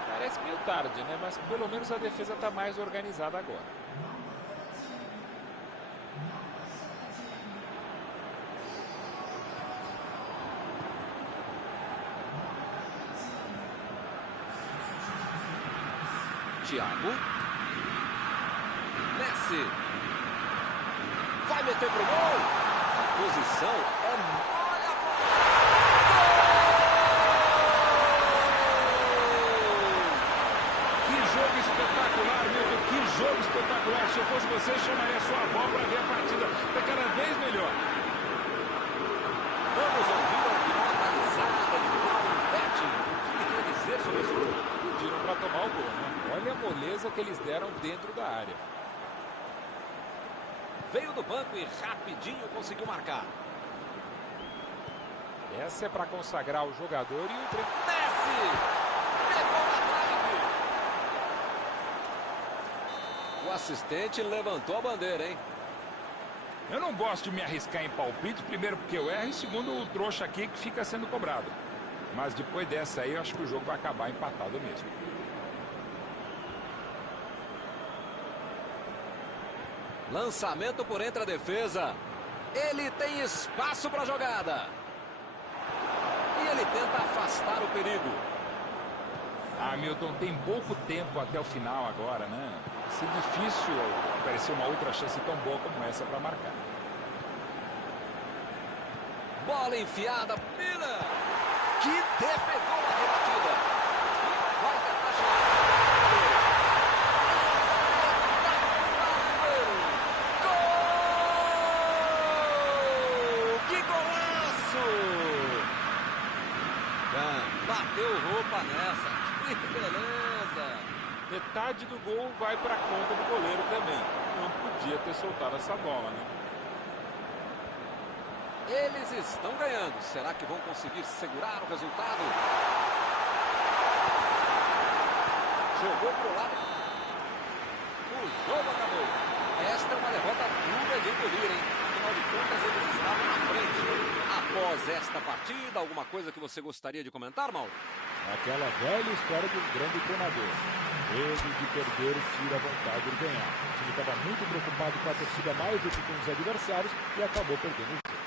Parece meio tarde, né? Mas pelo menos a defesa está mais organizada agora. Thiago. Messi. Vai meter pro gol. A posição é... Olha a bola. Que jogo espetacular, Milton. Que jogo espetacular. Se eu fosse você, eu chamaria sua avó para ver a partida. Tá cada vez melhor. Vamos ouvir a opinião analisada de Paulo Betti. O que ele quer dizer sobre esse jogo? Pediram para tomar o gol, né? Olha a moleza que eles deram dentro da área. Veio do banco e rapidinho conseguiu marcar. Essa é para consagrar o jogador e o treino. Messi! Pegou na trave! O assistente levantou a bandeira, hein? Eu não gosto de me arriscar em palpite, primeiro porque eu erro e segundo o trouxa aqui que fica sendo cobrado. Mas depois dessa aí eu acho que o jogo vai acabar empatado mesmo. Lançamento por entre a defesa. Ele tem espaço para a jogada. E ele tenta afastar o perigo. Ah, Milton, tem pouco tempo até o final agora, né? Vai ser difícil aparecer uma outra chance tão boa como essa para marcar. Bola enfiada. Mira! Que defendeu a rebatida. Vai tentar chegar. Bateu roupa nessa. Que beleza. Metade do gol vai para a conta do goleiro também. Não podia ter soltado essa bola, né? Eles estão ganhando. Será que vão conseguir segurar o resultado? Jogou pro lado. O jogo acabou. Esta é uma derrota dura de engolir, hein? Afinal de contas, eles estavam na frente. Após esta partida, alguma coisa que você gostaria de comentar, Mauro? Aquela velha história de um grande treinador. Medo de perder tira a vontade de ganhar. O time estava muito preocupado com a torcida mais do que com os adversários e acabou perdendo o jogo.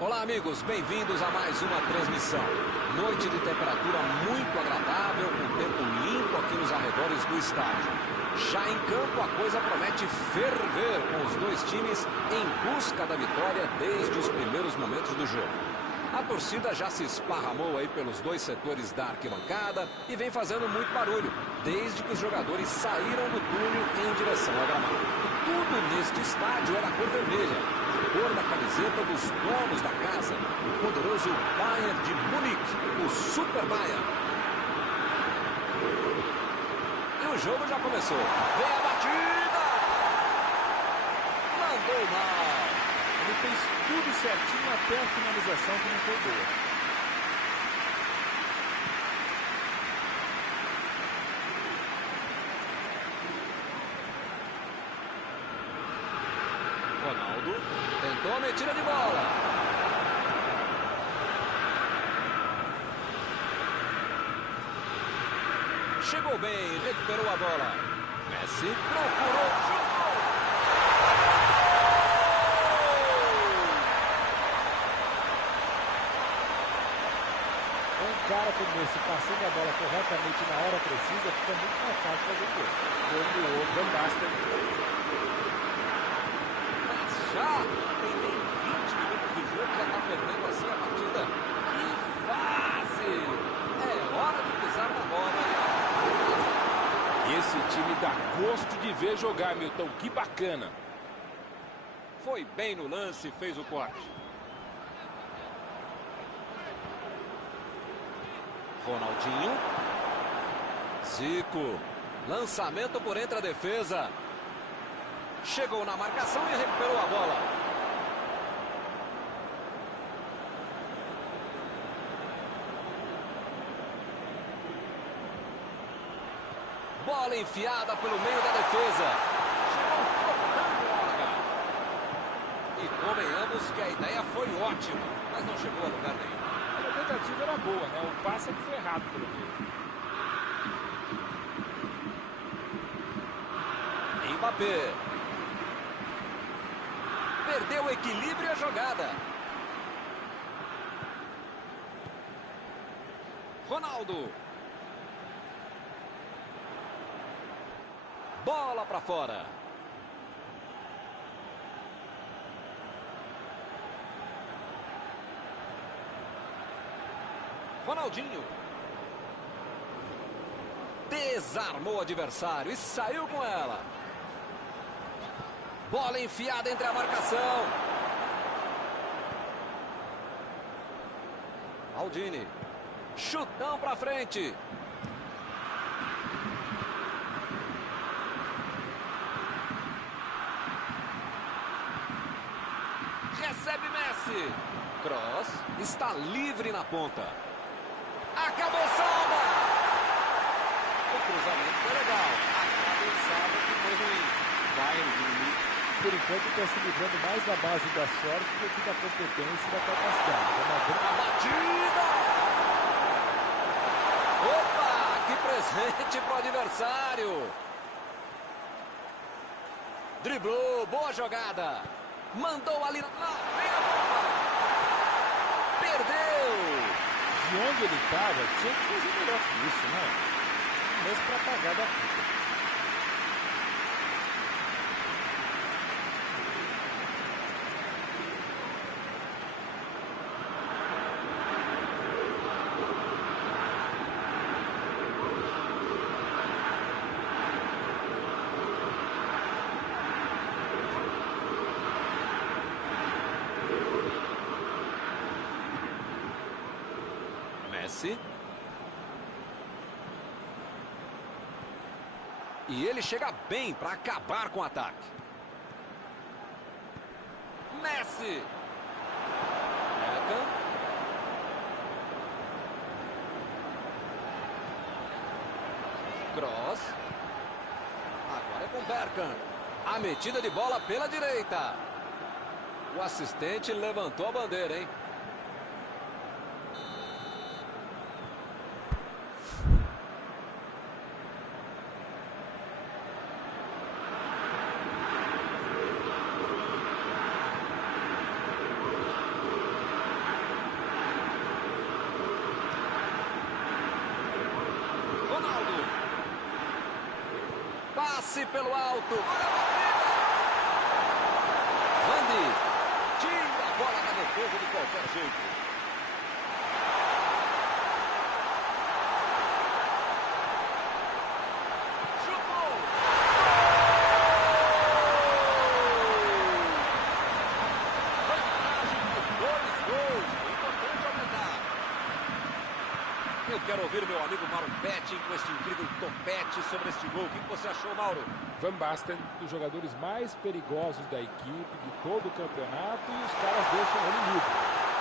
Olá, amigos, bem-vindos a mais uma transmissão. Noite de temperatura muito agradável, com tempo limpo aqui nos arredores do estádio. Já em campo, a coisa promete ferver, com os dois times em busca da vitória desde os primeiros momentos do jogo. A torcida já se esparramou aí pelos dois setores da arquibancada e vem fazendo muito barulho, desde que os jogadores saíram do túnel em direção ao gramado. Tudo neste estádio era cor vermelha. Cor da camiseta dos donos da casa, o poderoso Bayern de Munique, o Super Bayern. E o jogo já começou. Vem a batida! Mandou mal. Ele fez tudo certinho até a finalização que não foi boa. Ronaldo tentou a metida de bola. Chegou bem, recuperou a bola. Messi procurou, chutou. Um cara como esse, passando a bola corretamente na hora precisa, fica muito mais fácil fazer o gol. Gol do outro, basta. Já tem nem 20 minutos de jogo, já está perdendo assim a partida. Que fase! É hora de pisar na bola. Esse time dá gosto de ver jogar, Milton. Que bacana. Foi bem no lance, fez o corte. Ronaldinho. Zico. Lançamento por entre a defesa. Chegou na marcação e recuperou a bola. Bola enfiada pelo meio da defesa. Chegou cortando a hora. E convenhamos que a ideia foi ótima, mas não chegou a lugar nenhum. A tentativa era boa, né? O passe foi errado pelo meio. Mbappé. Perdeu o equilíbrio e a jogada. Ronaldo. Bola para fora. Ronaldinho. Desarmou o adversário e saiu com ela. Bola enfiada entre a marcação. Maldini. Chutão pra frente. Recebe Messi. Cross. Está livre na ponta. A cabeçada. O cruzamento foi legal. A cabeçada que foi ruim. Bayern de Munique. Por enquanto está se livrando mais da base da sorte do que da competência e da capacidade. A batida! Opa! Que presente pro adversário! Driblou, boa jogada! Mandou ali na... Vem a bola! Perdeu! De onde ele estava, tinha que fazer melhor que isso, né? Mesmo para pagar da fita. Messi. E ele chega bem para acabar com o ataque. Messi. Beckham. Cross. Agora é com Beckham. A metida de bola pela direita. O assistente levantou a bandeira, hein? passe pelo alto. Olha a batida. Vandi tira a bola na defesa de qualquer jeito. Eu quero ouvir meu amigo Mauro Betting com este incrível topete sobre este gol. O que você achou, Mauro? Van Basten, um dos jogadores mais perigosos da equipe, de todo o campeonato, e os caras deixam ele livre.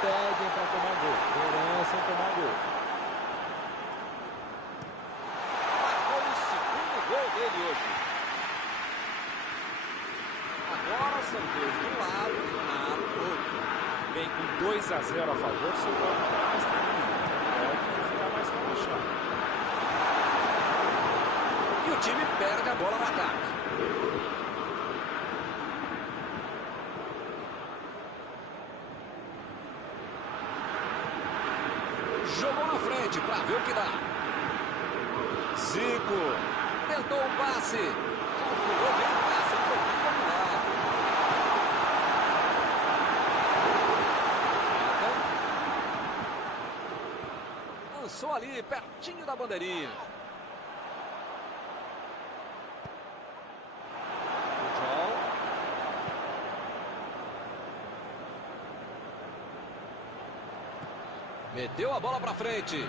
Pedem para tomar gol, merecem tomar gol. Marcou o segundo gol dele hoje. Agora são dois de um lado e nada do outro. Bem, com 2-0 a favor, você pode ficar mais tranquilo. E o time perde a bola no ataque. Jogou na frente para ver o que dá. Zico tentou o passe. Calculou bem o passe. Foi bem calculado. Lançou ali pertinho da bandeirinha. Meteu a bola para frente.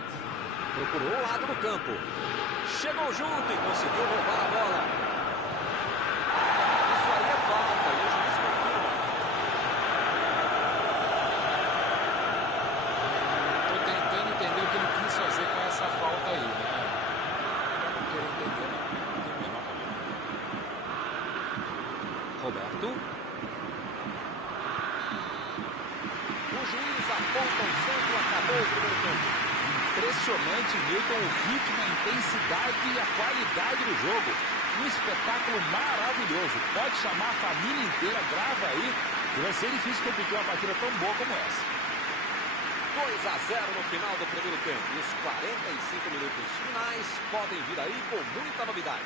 Procurou o lado do campo. Chegou junto e conseguiu roubar a bola. Isso aí é falta e o juiz confirma. Estou tentando entender o que ele quis fazer com essa falta aí, né? Eu não quero entender, não. Não tem a menor cabeça. Roberto. O juiz aponta o centro, acabou o primeiro tempo. Impressionante, Milton, o ritmo, a intensidade e a qualidade do jogo. Um espetáculo maravilhoso. Pode chamar a família inteira, grava aí. E vai ser difícil repetir uma partida tão boa como essa. 2-0 no final do primeiro tempo. E os 45 minutos finais podem vir aí com muita novidade.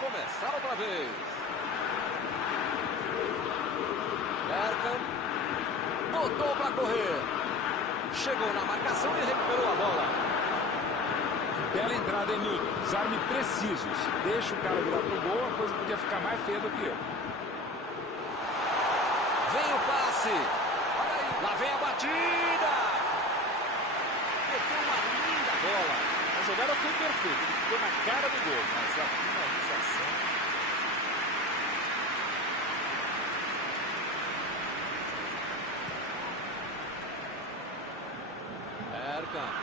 Começar outra vez. Bergkamp botou para correr. Chegou na marcação e recuperou a bola. Que bela entrada, hein, Milton? Desarme preciso. Se deixa o cara virar pro gol, a coisa podia ficar mais feia do que eu. Vem o passe. Olha aí. Lá vem a batida. Meteu uma linda bola. A jogada foi perfeita, ele ficou na cara do gol, mas a finalização... Bergkamp.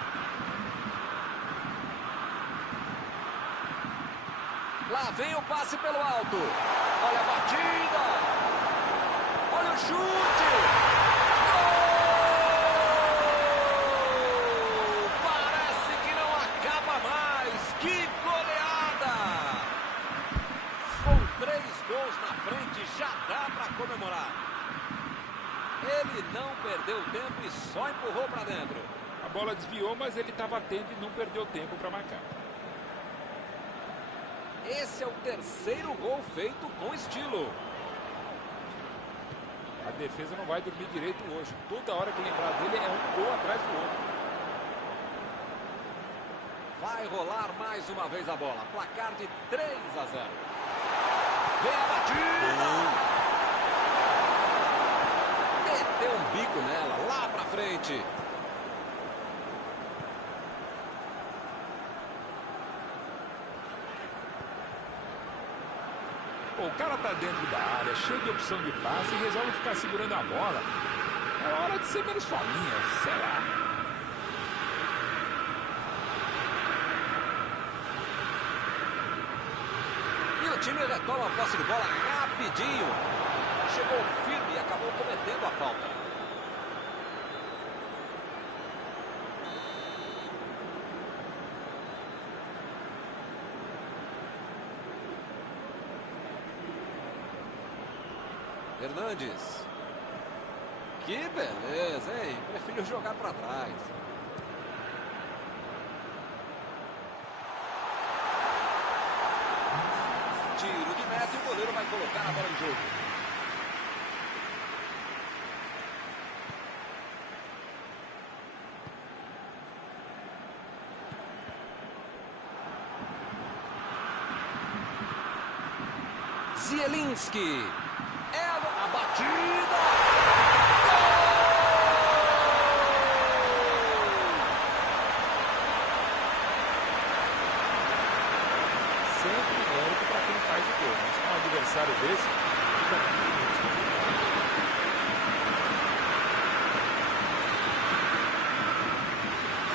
Lá vem o passe pelo alto. Olha a batida. Olha o chute. Já dá para comemorar. Ele não perdeu tempo e só empurrou para dentro. A bola desviou, mas ele estava atento e não perdeu tempo para marcar. Esse é o terceiro gol feito com estilo. A defesa não vai dormir direito hoje. Toda hora que lembrar dele é um gol atrás do outro. Vai rolar mais uma vez a bola. Placar de 3-0. Vem a batida! Meteu um bico nela, lá pra frente. Pô, o cara tá dentro da área, cheio de opção de passe e resolve ficar segurando a bola. É hora de ser menos fominha, sei lá. O time retoma a posse de bola rapidinho. Chegou firme e acabou cometendo a falta. Hernandes. Que beleza, hein? Prefiro jogar para trás. Tiro de meta e o goleiro vai colocar a bola em jogo. Zielinski. É a batida. Sempre mérito para quem faz o gol. Mas com um adversário desse, fica muito difícil.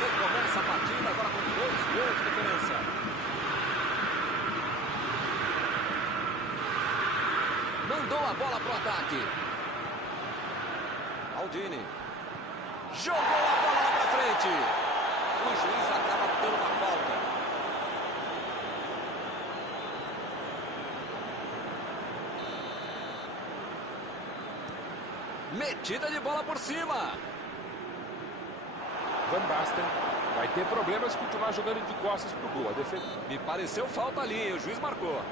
Recomeça a partida agora com 2 gols de diferença. Mandou a bola pro ataque. Aldini. Jogou a bola lá pra frente. O juiz acaba dando uma falta. Metida de bola por cima. Van Basten vai ter problemas se continuar jogando de costas pro gol. A defesa... Me pareceu falta ali, o juiz marcou.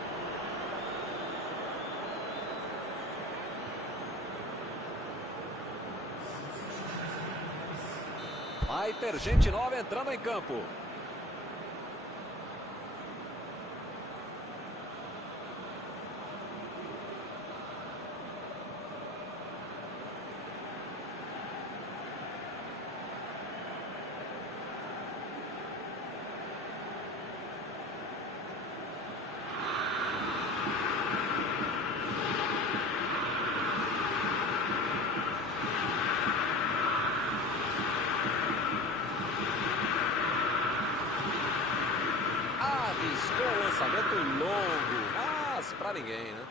Vai ter gente nova entrando em campo. Arriscou o lançamento longo, mas pra ninguém, né?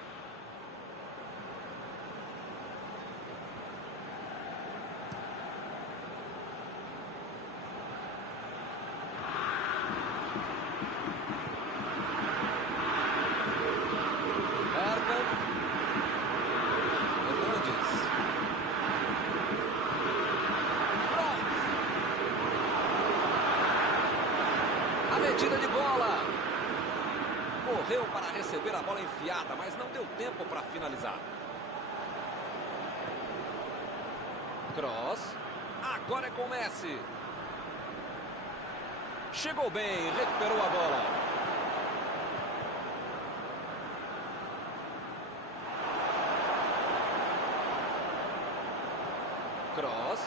Bergkamp. Hernandes. Kroos. A metida de bola. Correu para receber a bola enfiada, mas não deu tempo para finalizar. Kroos. Agora é com Messi. Chegou bem, recuperou a bola. Kroos.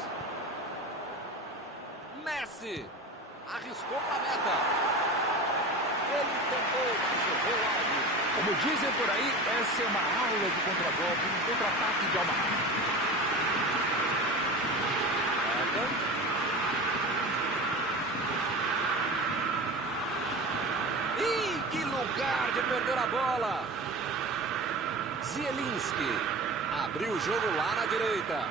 Messi. Arriscou para a meta. Ele tentou, mas errou algo. Como dizem por aí, essa é uma aula de contragolpe, um contra-ataque de alma. Ih, que lugar de perder a bola. Zielinski abriu o jogo lá na direita.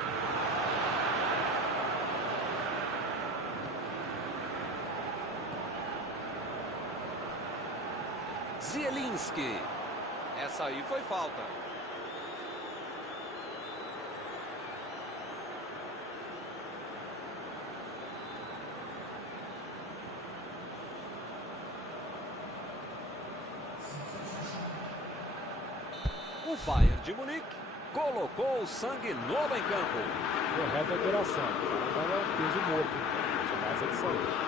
Zielinski. Essa aí foi falta. O Bayern de Munique colocou o sangue novo em campo. Correta alteração. Agora é peso morto. Mas é isso aí.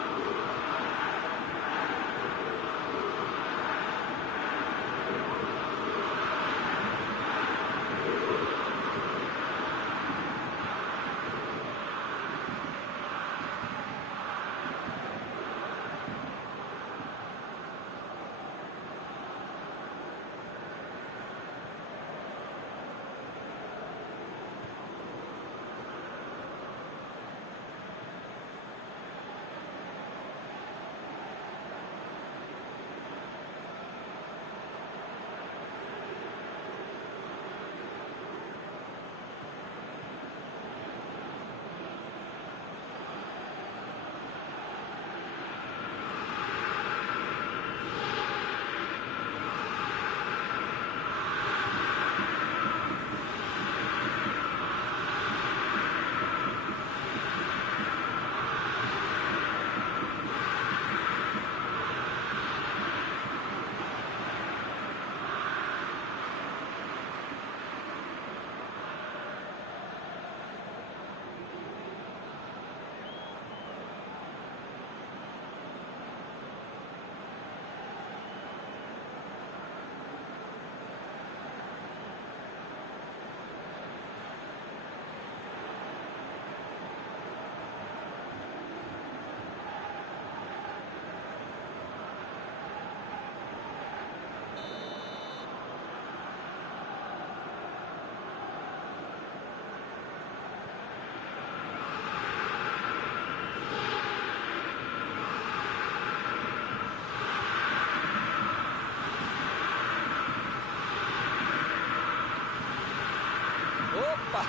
Opa,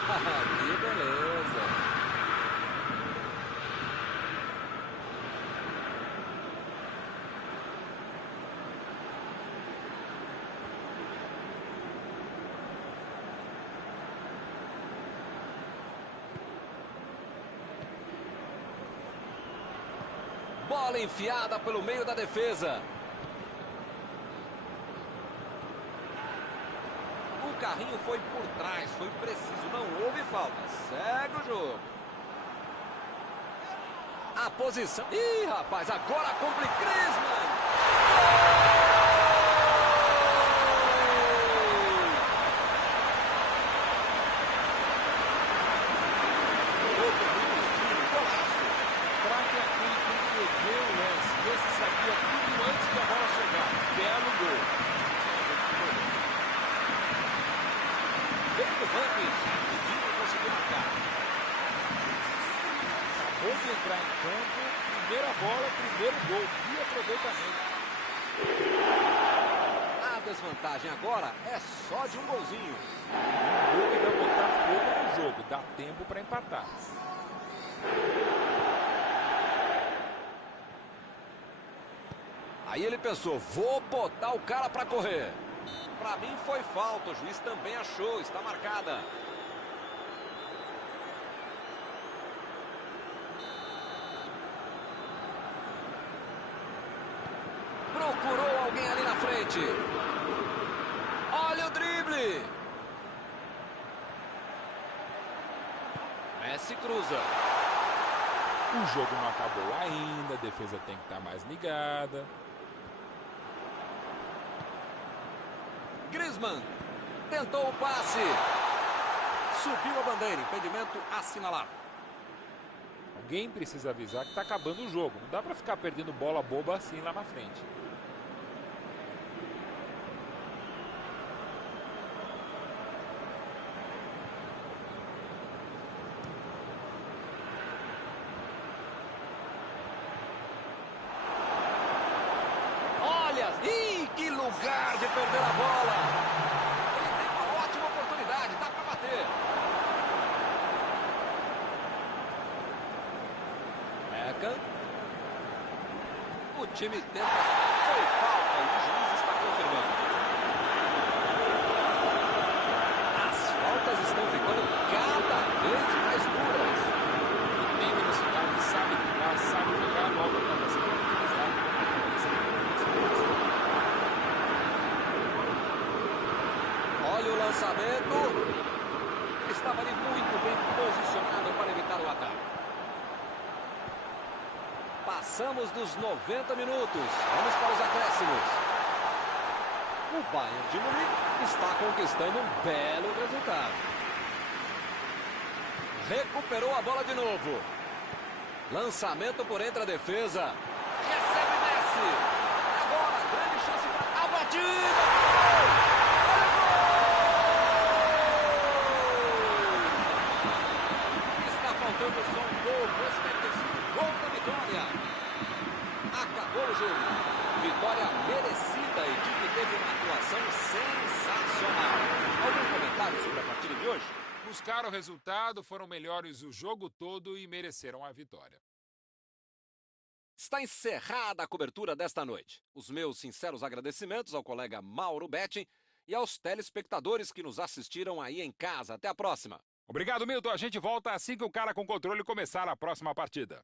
que beleza. Bola enfiada pelo meio da defesa. O carrinho foi por trás, foi preciso, não houve falta. Segue o jogo. A posição... Ih, rapaz, agora cumpre Griezmann. Craque aquele que entendeu o lance. Esse sabia tudo antes que a bola chegar. Belo gol. Veio do Vandes, não conseguiu marcar. Acabou de entrar em campo. Primeira bola, primeiro gol. Que aproveitamento. A desvantagem agora é só de um golzinho. Um gol que vai botar fogo no jogo. Dá tempo para empatar. Aí ele pensou, vou botar o cara pra correr. Pra mim foi falta, o juiz também achou, está marcada. Procurou alguém ali na frente. Olha o drible. Messi cruza. O jogo não acabou ainda. A defesa tem que estar mais ligada. Griezmann tentou o passe. Subiu a bandeira, impedimento assinalado. Alguém precisa avisar que está acabando o jogo. Não dá para ficar perdendo bola boba assim lá na frente. Olha, que lugar de perder a bola. Ele tem uma ótima oportunidade, dá para bater. O time tenta. Foi falta e o juiz está confirmando. As faltas estão ficando cada vez mais duras. Tem velocidade, sabe driblar, sabe pegar a bola para você utilizar. Olha o lançamento. Passamos dos 90 minutos. Vamos para os acréscimos. O Bayern de Munique está conquistando um belo resultado. Recuperou a bola de novo. Lançamento por entre a defesa. Recebe Messi. Agora, grande chance para a batida. Está faltando só um gol. Esse deve ter sido o gol da vitória. Acabou o jogo. Vitória merecida e que teve uma atuação sensacional. Algum comentário sobre a partida de hoje? Buscaram o resultado, foram melhores o jogo todo e mereceram a vitória. Está encerrada a cobertura desta noite. Os meus sinceros agradecimentos ao colega Mauro Betting e aos telespectadores que nos assistiram aí em casa. Até a próxima. Obrigado, Milton. A gente volta assim que o cara com controle começar a próxima partida.